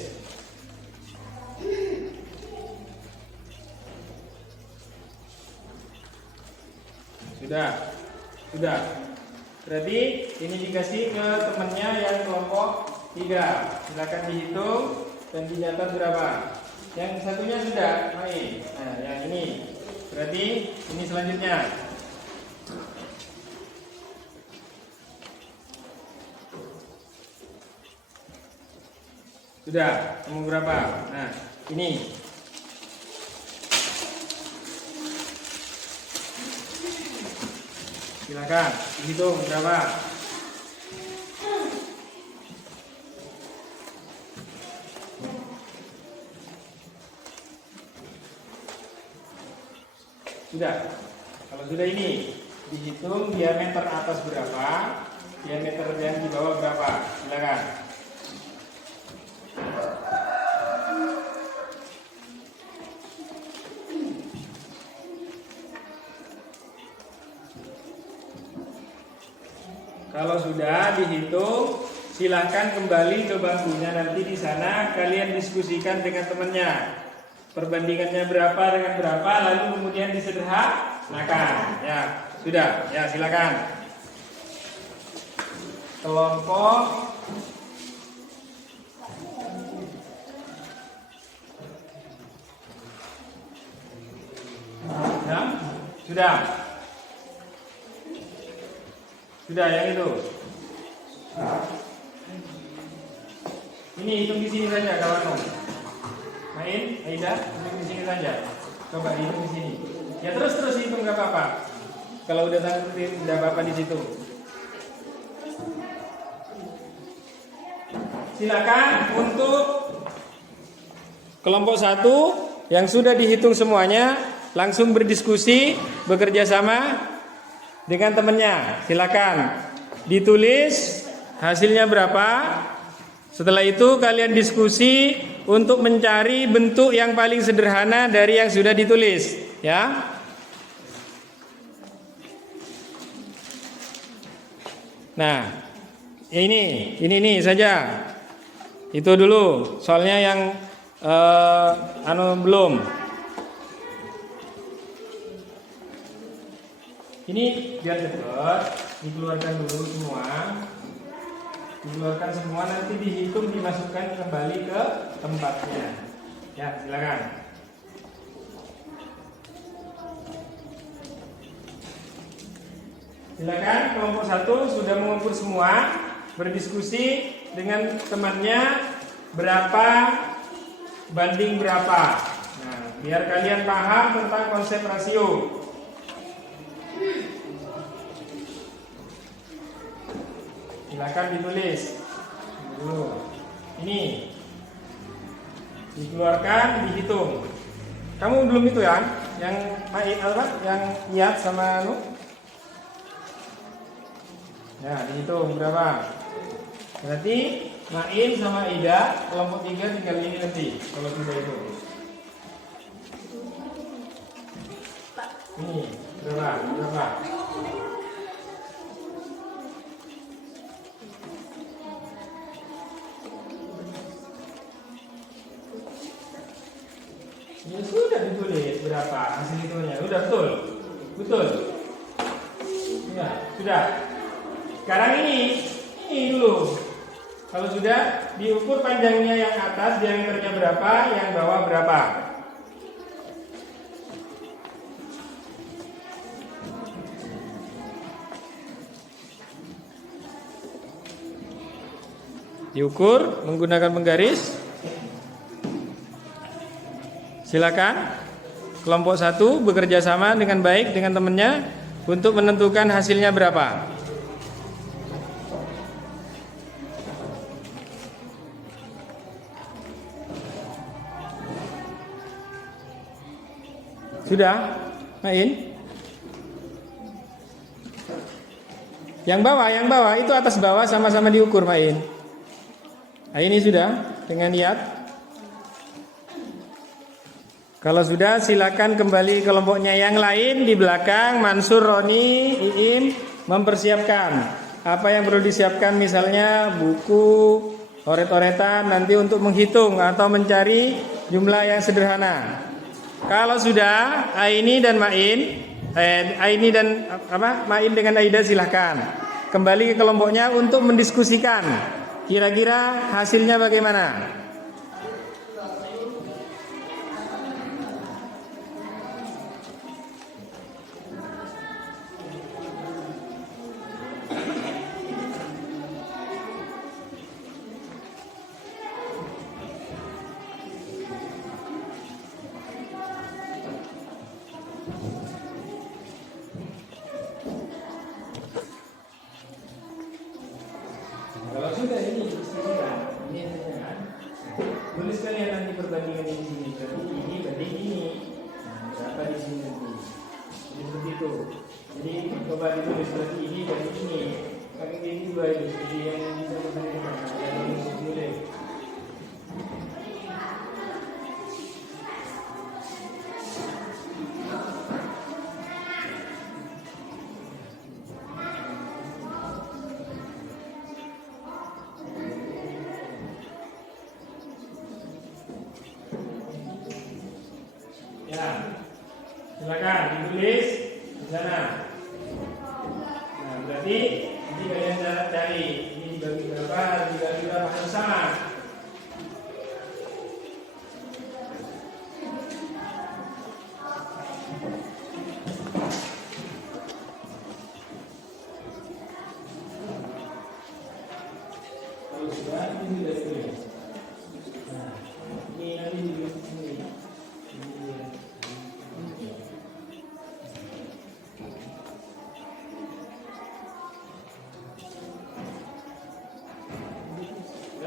Sudah. Berarti ini dikasih ke temannya yang kelompok 3. Silakan dihitung dan dicatat berapa. Yang satunya sudah main. Nah, yang ini. Berarti ini selanjutnya. Sudah, kamu berapa? Nah, ini. Silakan, hitung berapa? Sudah. Kalau sudah ini, dihitung diameter atas berapa, diameter yang di bawah berapa? Silakan. Kalau sudah dihitung, silakan kembali ke bangkunya, nanti di sana kalian diskusikan dengan temannya. Perbandingannya berapa dengan berapa, lalu kemudian disederhanakan. Ya, sudah. Ya, silakan. Kelompok sudah. Sudah yang itu. Ini hitung di sini saja kawan. Main, Aida, hitung di sini saja. Coba hitung di sini. Ya terus hitung nggak apa-apa. Kalau udah tahu tidak apa-apa di situ. Silakan untuk kelompok 1 yang sudah dihitung semuanya langsung berdiskusi, bekerja sama dengan temannya. Silakan ditulis hasilnya berapa. Setelah itu kalian diskusi untuk mencari bentuk yang paling sederhana dari yang sudah ditulis, ya. Nah, ini saja. Itu dulu soalnya yang belum. Ini biar dekat, dikeluarkan dulu semua. Dikeluarkan semua, nanti dihitung, dimasukkan kembali ke tempatnya. Ya, silakan. Silakan, kelompok 1 sudah mengumpul semua, berdiskusi dengan temannya berapa banding berapa. Nah, biar kalian paham tentang konsep rasio. Silakan ditulis dulu. Ini dikeluarkan, dihitung. Kamu belum itu ya? Yang yang niat sama lu? Ya, dihitung berapa? Berarti Main sama Ida kelompok 3 tinggal ini nanti. Kalau sudah itu. Ini berapa? Ya sudah ditulis berapa hasil hitungnya. Udah betul. Ya, sudah. Sekarang ini dulu. Kalau sudah diukur panjangnya yang atas diameternya berapa, yang bawah berapa. Diukur menggunakan penggaris. Silakan kelompok 1 bekerja sama dengan baik dengan temannya untuk menentukan hasilnya berapa. Sudah, Main? Yang bawah itu atas bawah sama-sama diukur, Main. Nah, ini sudah dengan niat. Kalau sudah, silakan kembali kelompoknya. Yang lain di belakang, Mansur, Roni, Iim mempersiapkan apa yang perlu disiapkan, misalnya buku, oret-oretan nanti untuk menghitung atau mencari jumlah yang sederhana. Kalau sudah, Aini dan Main dengan Aida silahkan kembali ke kelompoknya untuk mendiskusikan kira-kira hasilnya bagaimana. situ. Jadi coba ditulis berarti ini dan ini. Kaki ini dua itu jadi yang bisa ditanyakan. Yang ditulis. Ya, silakan ditulis di sana. Nah, berarti nanti kalian cari ini dibagi berapa, dibagi berapa harus sama. Kalau sudah ini sudah ditulis. Nah, ini nanti ditulis di sini.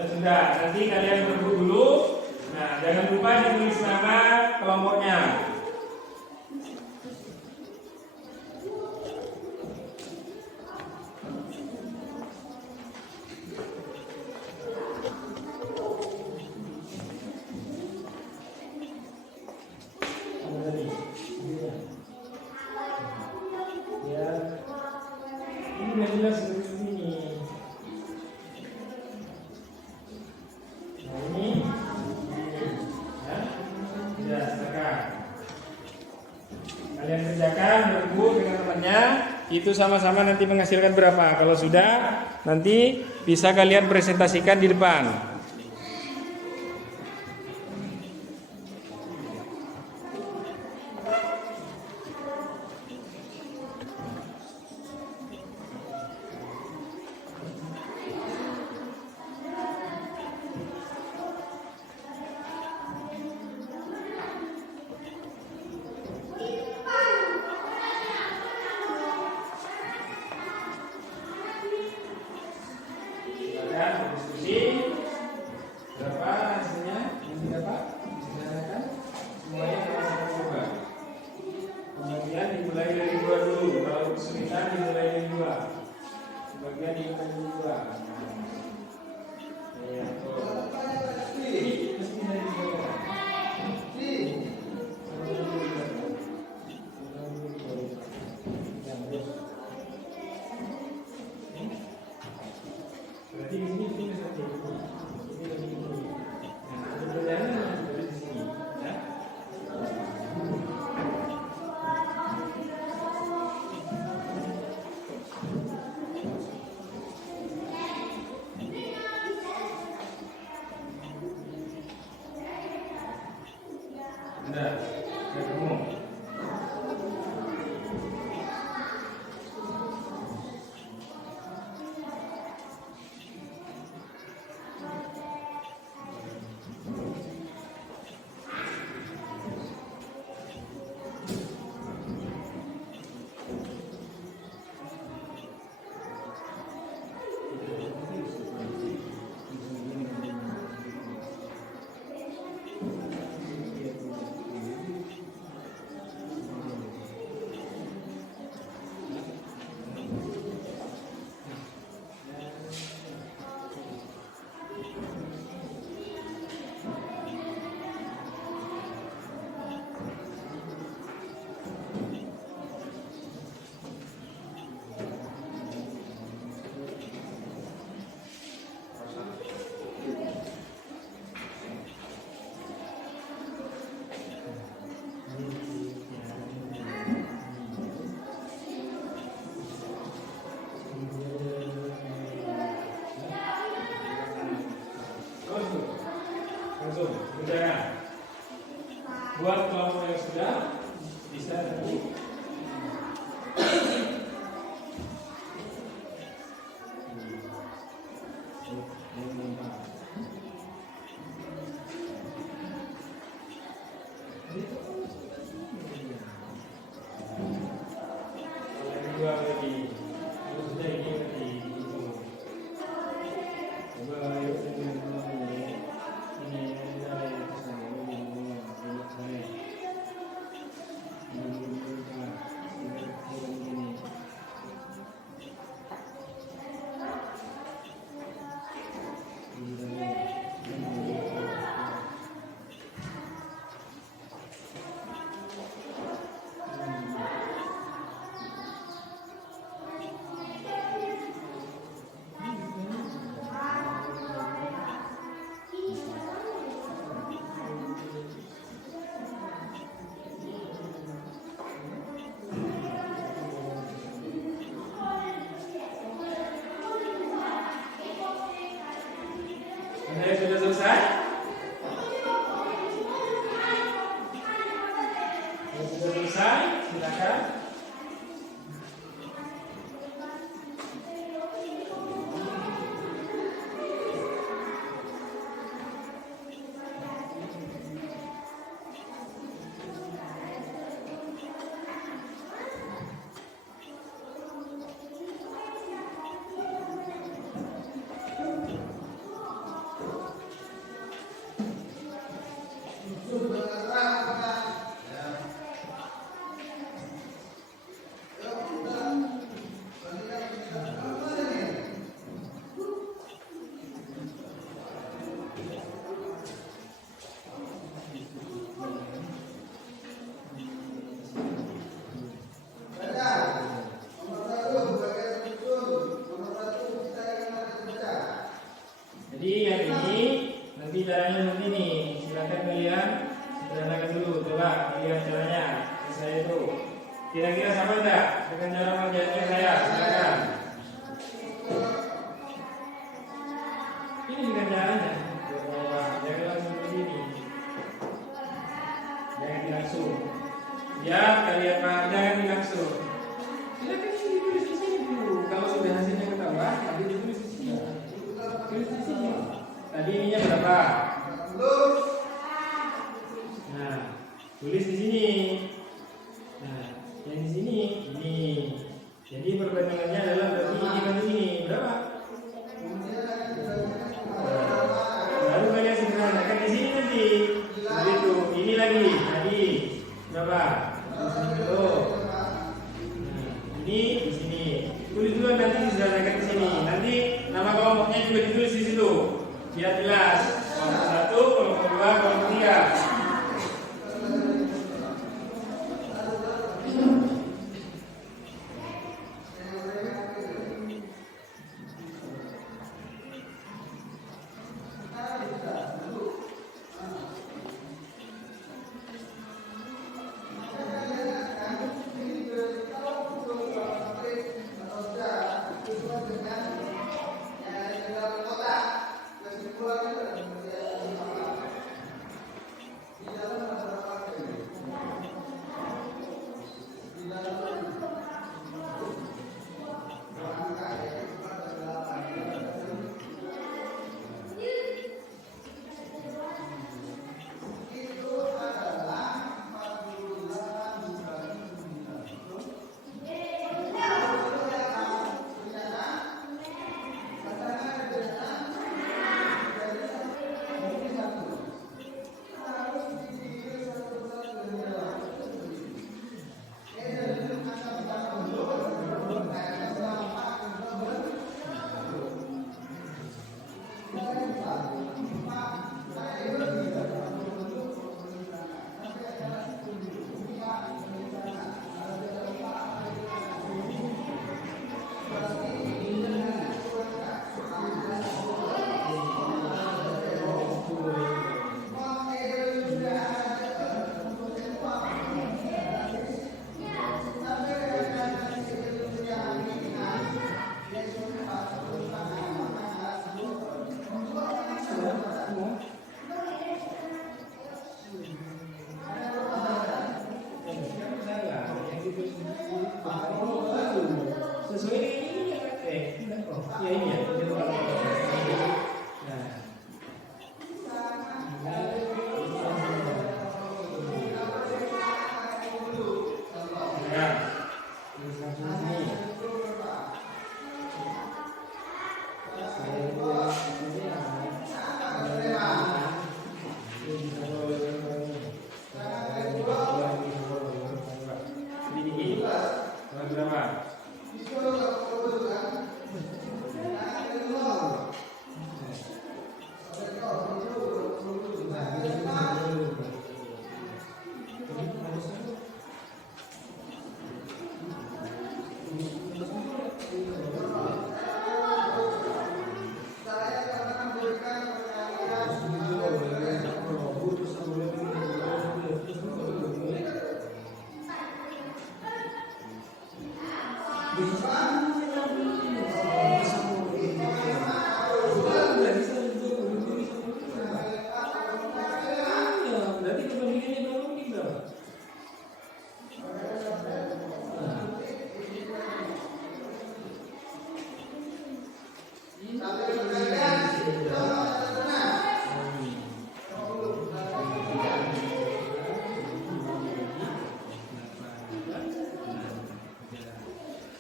Sudah, nanti kalian berebut dulu. Nah, jangan lupa ditulis nama kelompoknya. Apa tadi? Ya, ini nggak jelas seperti ini. Kalian kerjakan berebut dengan temannya, itu sama-sama nanti menghasilkan berapa. Kalau sudah, nanti bisa kalian presentasikan di depan. Berdiskusi berapa hasilnya yang didapat, ditanyakan semuanya sama-sama coba. Kemudian dimulai dari 2 dulu. Kalau kesulitan dimulai dari 2. Sebagian diingat dari 2. Ya, ini mesti dari 2. Berarti di sini seperti ini. Ini lebih ini. Nah, perbedaannya dari di sini, ya. Sudah ketemu. Kira-kira sama enggak dengan cara mengerjakan saya? Silakan. Ini dengan caranya. Jangan langsung begini. Jangan langsung. Ya, kalian paham, jangan langsung. Silakan ditulis di sini dulu. Kalau sudah hasilnya ketahuan, nanti ditulis di sini. Tulis di sini. Tadi ininya berapa? Nah, tulis di sini. Nah, yang di sini ini. Jadi perbandingannya adalah berarti ini dan ini berapa? Baru kalian sederhanakan di sini nanti. Begitu. Ini lagi. Tadi berapa? Tuh. Nah, ini di sini. Tulis dulu nanti disederhanakan di sini. Nanti nama kelompoknya juga ditulis di situ. Biar jelas. Kelompok 1, kelompok 2, kelompok 3. Sesuai dengan ini ya, ini ya.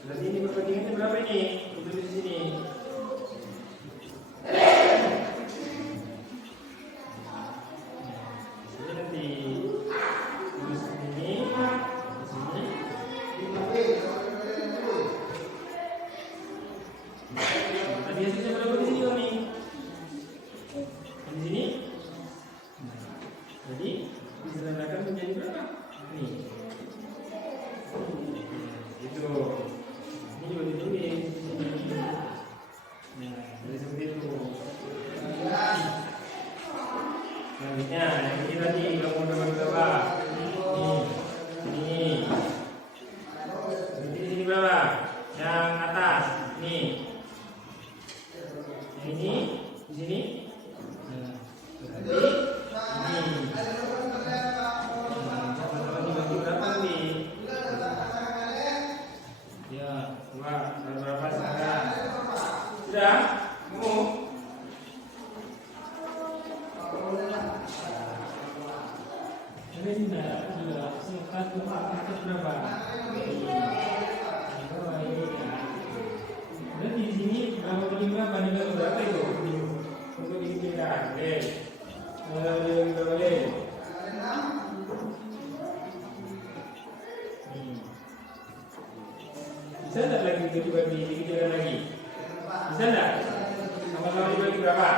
Berarti ini perbandingannya berapa ini? Untuk di sini. Ini nanti di sini, di sini. Tadi hasilnya berapa di sini Om? Di sini. Jadi disederhanakan menjadi berapa? Nih. Itu. Ini juga ditulis. Ya, dua. Berapa sekarang? Sudah? Kamu? Ini sudah. Satu berapa? Dan di sini berapa kali berapa? Nilai berapa itu? Untuk ini kita. Oke. Boleh. Bisa tidak lagi dibagi dikit lagi? Bisa tidak? Sama-sama dibagi berapa?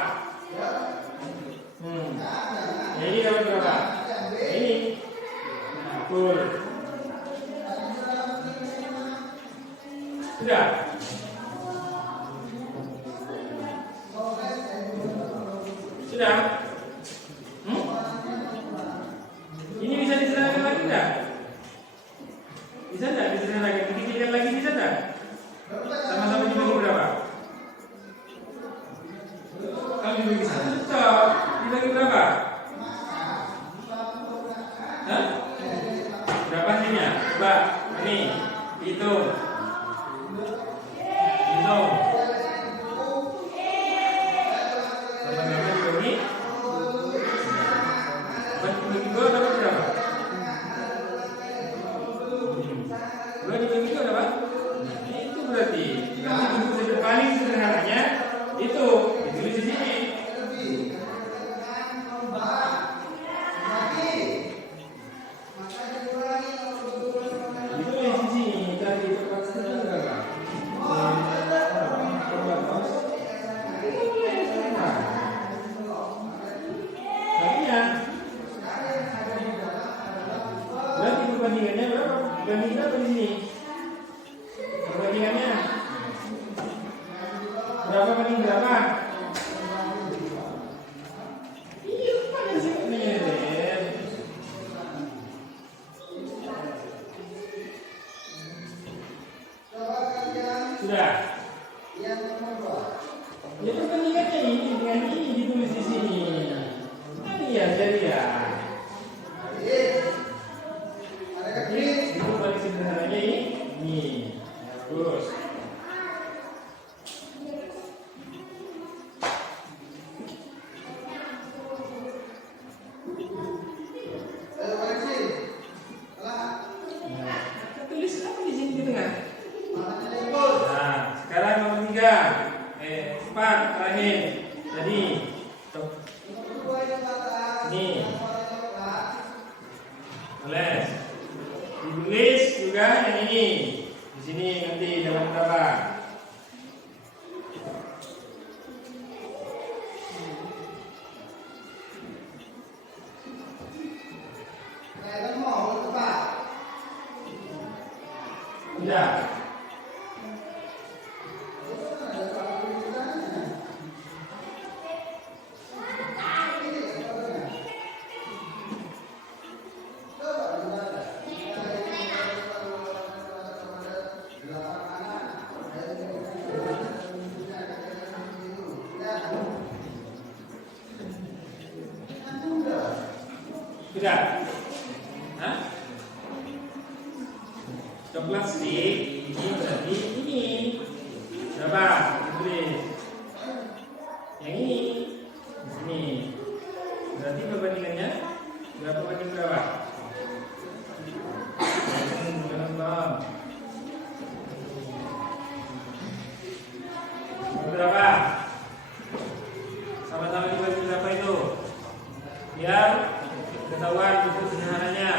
Ya, ini dapat berapa? Ini. Betul. Sudah? Sudah? Ini bisa disederhanakan lagi tidak? Bisa tidak disederhanakan? Dikit-dikit lagi bisa tidak? Sama-sama dibagi berapa? Kalau dibagi satu tetap dibagi berapa? Hah? Berapa hasilnya? Coba, ini hitung. Hitung. Sama-sama dibagi. Bagi dua dapat berapa? Dua dibagi dua dapat? Itu berarti bentuk paling sederhananya itu ditulis di sini. Perbandingannya berapa? Banding berapa di sini? Perbandingannya berapa banding berapa? Iya, mana sih nyeret? Sudah. Ya perbandingannya ini dengan ini ditulis di sini. Iya, jadi ya. Itu paling sederhananya ini. Terus. Tulis apa di sini di tengah? Nah, sekarang nomor 4 terakhir. Jadi, ini. Boleh. Ditulis juga yang ini. Di sini nanti dapat berapa? Sudah. Sudah? Hah? Plastik ini berarti ini berapa? Tulis. Yang ini di sini. Berarti perbandingannya berapa banding berapa? Berapa? Sama-sama dibagi berapa itu? Biar ketahuan bentuk sederhananya.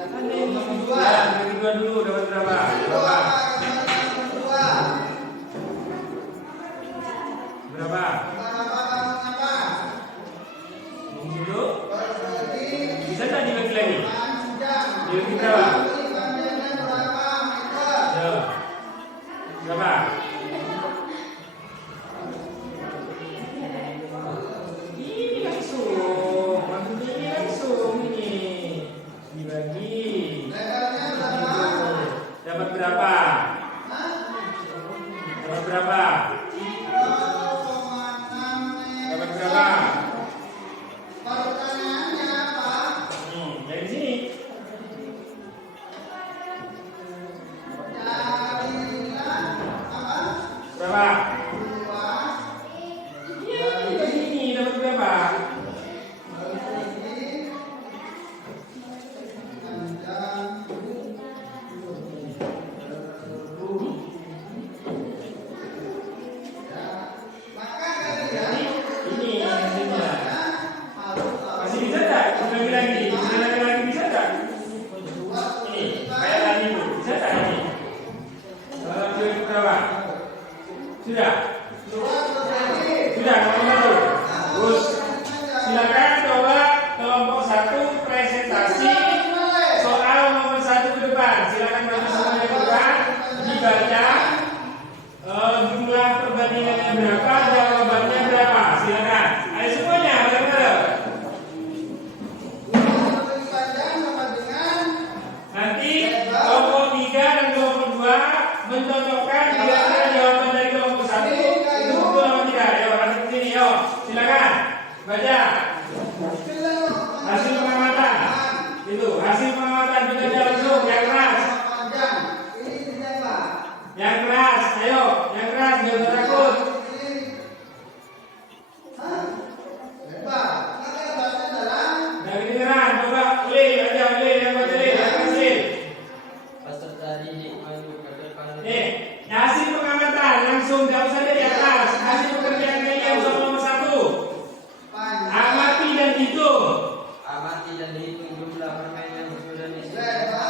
Bagi dua dulu dapat berapa? Berapa? Dulu? Bisa tak dibagi lagi? Dibagi berapa? Berapa? Ini langsung, maksudnya ini langsung ini dibagi. Dapat berapa? Dapat berapa? Dapat berapa? Dari sini. Sudah? Sudah, nomor 1. Terus silakan coba kelompok 1 presentasi soal nomor 1 ke depan. Silakan bagi semuanya ke depan, dibaca jumlah perbandingannya berapa, jawabannya berapa. Silakan. Ayo semuanya bareng-bareng. Nanti kelompok 3 dan kelompok 2 mencocokkan kira-kira jawaban dari kelompok 1 itu betul atau tidak. Ayo masuk ke sini, yuk. Silakan. Baca. Hasil pengamatan. Itu, hasil pengamatan kita langsung yang keras. Yang keras, ayo, yang keras, jangan takut. Yang kedengeran, coba ulil aja, ulil yang baca ulil, yang hasil. Peserta didik maju ke depan. Hasil pengamatan langsung jauh saja di atas. Hasil pekerjaan kalian soal nomor 1. Amati dan hitung. Amati dan hitung jumlah permen yang sudah disediakan.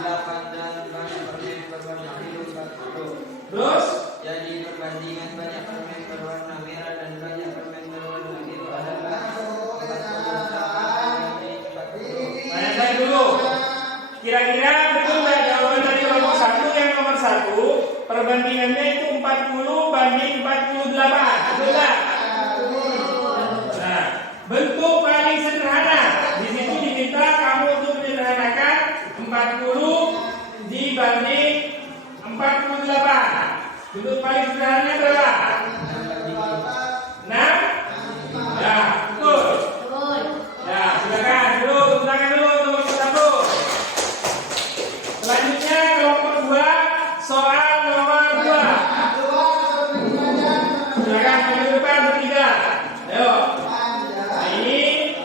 8 dan banyak permen berwarna biru 40. Terus Jadi perbandingan banyak permen berwarna merah dan banyak permen berwarna biru adalah 40. tanya saya dulu. Kira-kira betul nggak jawaban dari kelompok 1 yang nomor 1 perbandingannya itu 40 banding 48. Betul nggak? Nah, bentuk paling sederhana di situ diminta kamu untuk menyederhanakan 40 dibanding 48. Bentuk paling sederhananya berapa? 6? Ya, betul. Ya, silakan dulu, tepuk tangan dulu untuk kelompok 1. Selanjutnya kelompok 2 soal nomor 2. Silakan maju ke depan bertiga. Ayo. Nah, ini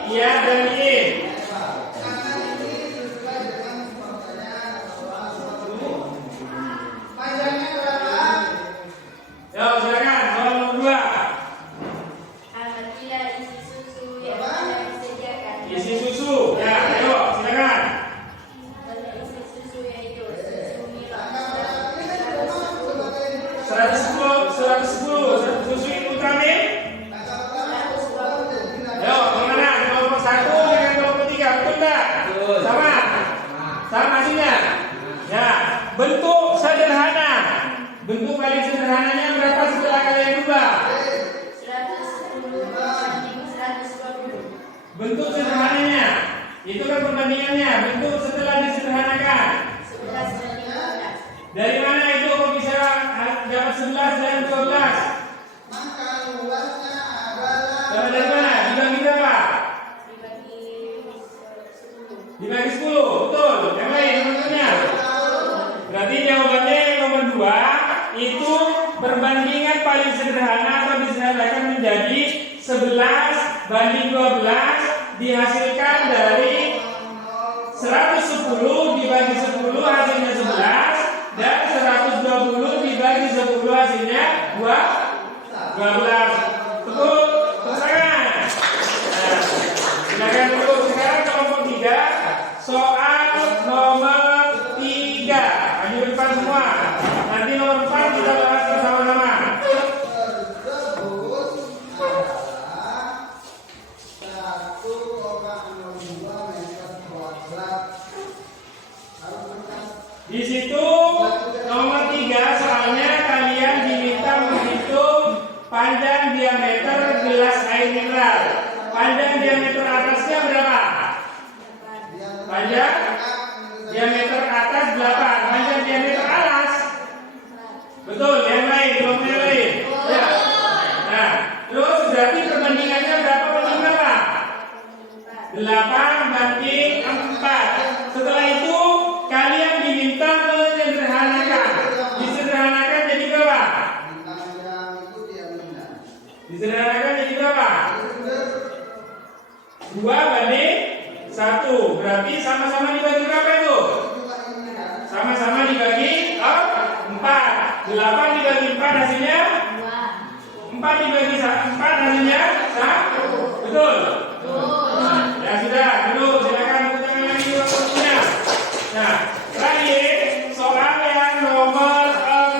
iya dan ini. Yo, silakan soal nomor 2. Amatilah isi susu yang telah disediakan. Isi susu. Ya, ayo, silakan. Banyak isi susu yaitu susu Milo 110 susu Ultramin. 120. Ayo, kemana? Kelompok 1 dengan kelompok 3, betul nggak? Betul. Sama? Sama hasilnya? Ya, bentuk sederhana. Bentuk paling sederhananya berapa setelah kalian ubah? 110 banding 120. Bentuk sederhananya itu kan perbandingannya. Bentuk setelah disederhanakan 11 banding 12. dari mana itu kok bisa dapat 11 dan 12? Dapat dari mana? Dibagi berapa? Dibagi 10. Betul. Yang lain menurutnya? Berarti jawabannya yang nomor 2 itu perbandingan paling sederhana atau disederhanakan menjadi 11 banding 12 dihasilkan dari 110 dibagi 10 hasilnya 11 dan 120 dibagi 10 hasilnya 12. Betul? Tangan. Nah, silakan dulu sekarang kelompok 3 soal nomor 3. Maju depan semua. Nanti nomor 4 kita bahas bersama-sama. Di situ nomor 3 soalnya kalian diminta menghitung panjang diameter gelas air mineral. Panjang diameter atasnya berapa? Panjang diameter atas 8. Panjang diameter atas. Betul, yang lain, belum yang lain. Ya. Nah, terus berarti perbandingannya berapa banding berapa? 8 banding 4. Setelah itu kalian diminta menyederhanakan. Disederhanakan jadi berapa? Disederhanakan jadi berapa? 2 banding 1. Berarti sama-sama dibagi berapa itu? Sama-sama dibagi 4. 8 dibagi 4 hasilnya 4 dibagi 4 hasilnya 1. Betul? Ya sudah, dulu silakan tepuk tangan lagi waktunya. Nah, terakhir soal yang nomor 4.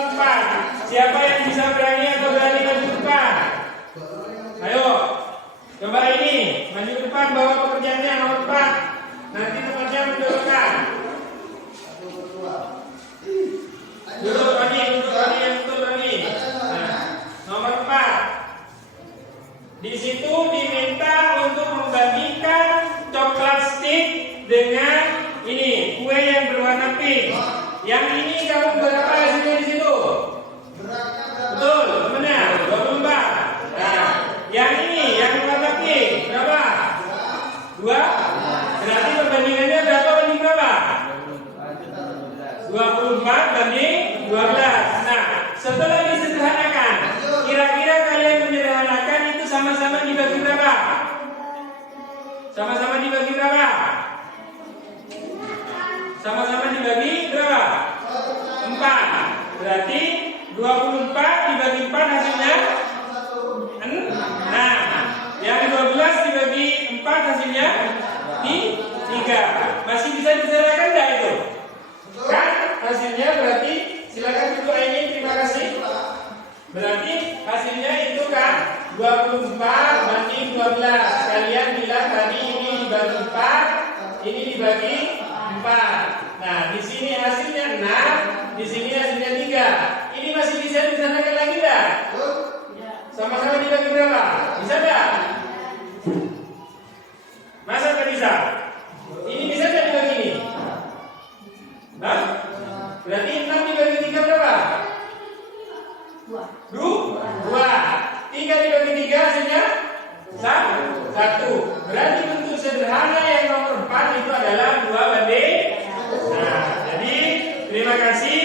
dengan ini kue yang berwarna pink. Yang ini kamu berapa hasilnya di situ? Betul, benar. 24. Nah, yang ini yang warna pink berapa? 2. Berarti perbandingannya berapa banding berapa? 24 banding 12. Nah, setelah disederhanakan, kira-kira kalian menyederhanakan itu sama-sama dibagi berapa? Sama-sama dibagi berapa? Sama-sama dibagi berapa? 4. Berarti 24 dibagi 4 hasilnya? Nah, yang 12 dibagi 4 hasilnya? 3. Masih bisa disederhanakan enggak itu? Kan hasilnya berarti silakan dulu ini, terima kasih. Berarti hasilnya itu kan 24 banding 12. Kalian bilang tadi ini dibagi 4, ini dibagi 4. Nah, di sini hasilnya 6, di sini hasilnya 3. Ini masih bisa disederhanakan lagi enggak? Sama-sama dibagi berapa? Bisa enggak? Masa enggak bisa? Ini bisa enggak dibagi ini? Hah? Berarti 6 dibagi 3 berapa? 2. 3 dibagi 3 hasilnya 1. Berarti bentuk sederhana yang nomor 4 itu adalah 2 banding. Nah, jadi terima kasih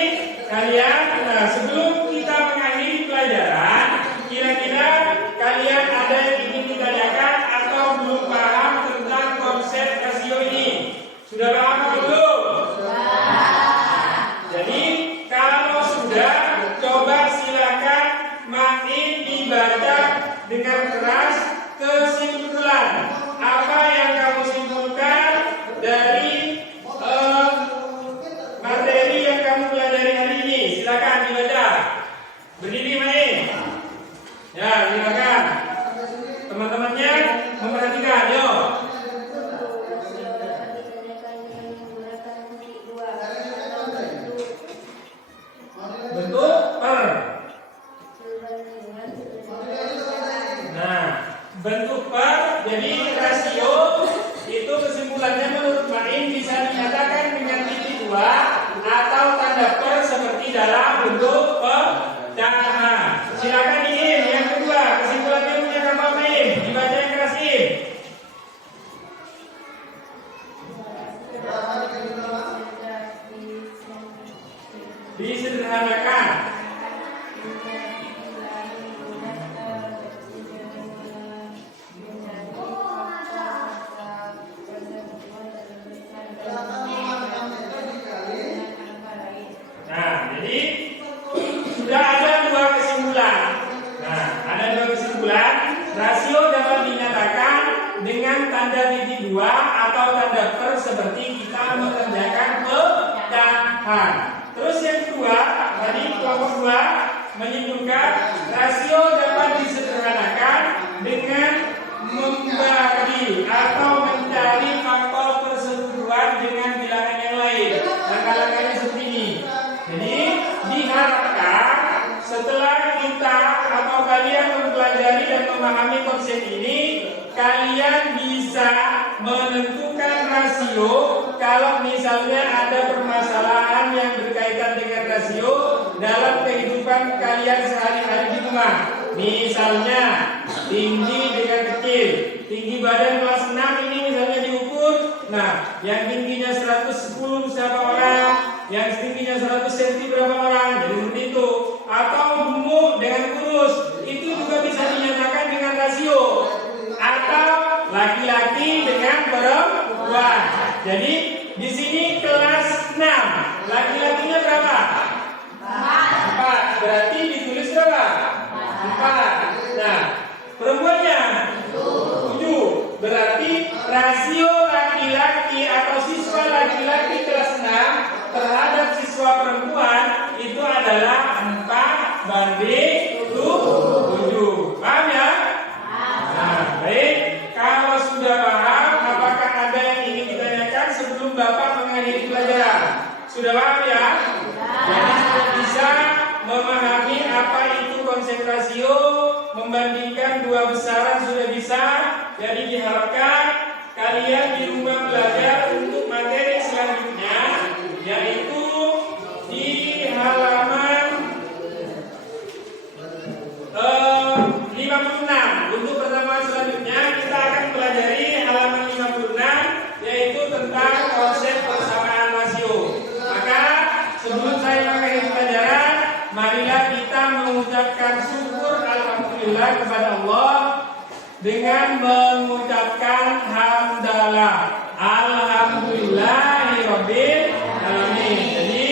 kalian. Nah, sebelum kita mengakhiri pelajaran, kira-kira kalian ada yang ingin ditanyakan atau belum paham tentang konsep rasio ini? Sudah paham atau belum? Jadi kalau sudah, coba silakan makin dibaca dengan keras kesimpulan. Apa yang kamu simpulkan dari materi yang kamu pelajari hari ini? Silakan dibaca. Berdiri main. Ya, silakan. Teman-temannya memperhatikan. Yo. Bentuk per. Nah, bentuk per, jadi rasio itu kesimpulannya menurut Main bisa dinyatakan dengan titik 2 atau tanda per seperti dalam bentuk pecahan. Silakan Im, yang kedua kesimpulannya punya apa Main? Dibaca yang keras Im. Disederhanakan. Nah, jadi sudah ada 2 kesimpulan. Nah, ada 2 kesimpulan. Rasio dapat dinyatakan dengan tanda titik 2 atau tanda per seperti kita mengerjakan pecahan. Terus yang kedua, tadi kelompok 2 menyimpulkan rasio dapat disederhanakan dengan membagi atau mencari faktor persetujuan dengan bilangan yang lain. Langkah-langkahnya seperti ini. Jadi diharapkan setelah kita atau kalian mempelajari dan memahami konsep ini, kalian bisa menentukan rasio kalau misalnya ada permasalahan yang berkaitan dengan rasio dalam kehidupan kalian sehari-hari di rumah. Misalnya tinggi dengan kecil, tinggi badan kelas 6 ini misalnya diukur. Nah, yang tingginya 110 siapa orang, yang tingginya 100 cm berapa orang, jadi seperti itu. Atau gemuk dengan kurus, itu juga bisa dinyatakan dengan rasio. Atau laki-laki dengan perempuan. Jadi di sini kelas 6, laki-lakinya berapa? 4. Berarti ditulis berapa? 4. Nah, perempuannya 7. Berarti rasio laki-laki atau siswa laki-laki kelas 6 terhadap siswa perempuan itu adalah 4 banding 7. Paham ya? Nah, baik. Kalau sudah paham, apakah ada yang ingin ditanyakan sebelum Bapak mengakhiri pelajaran? Sudah paham ya? Jadi sudah bisa memahami apa itu konsep rasio, membandingkan 2 besaran sudah bisa. Jadi diharapkan kalian di rumah belajar untuk alhamdulillah kepada Allah dengan mengucapkan hamdalah. Alhamdulillahirabbil alamin. Jadi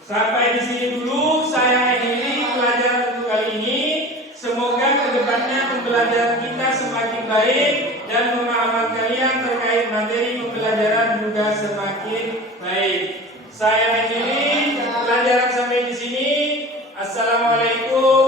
sampai di sini dulu saya akhiri pelajaran untuk kali ini. Semoga kedepannya pembelajaran kita semakin baik dan pemahaman kalian terkait materi pembelajaran juga semakin baik. Saya akhiri pelajaran sampai di sini. Assalamualaikum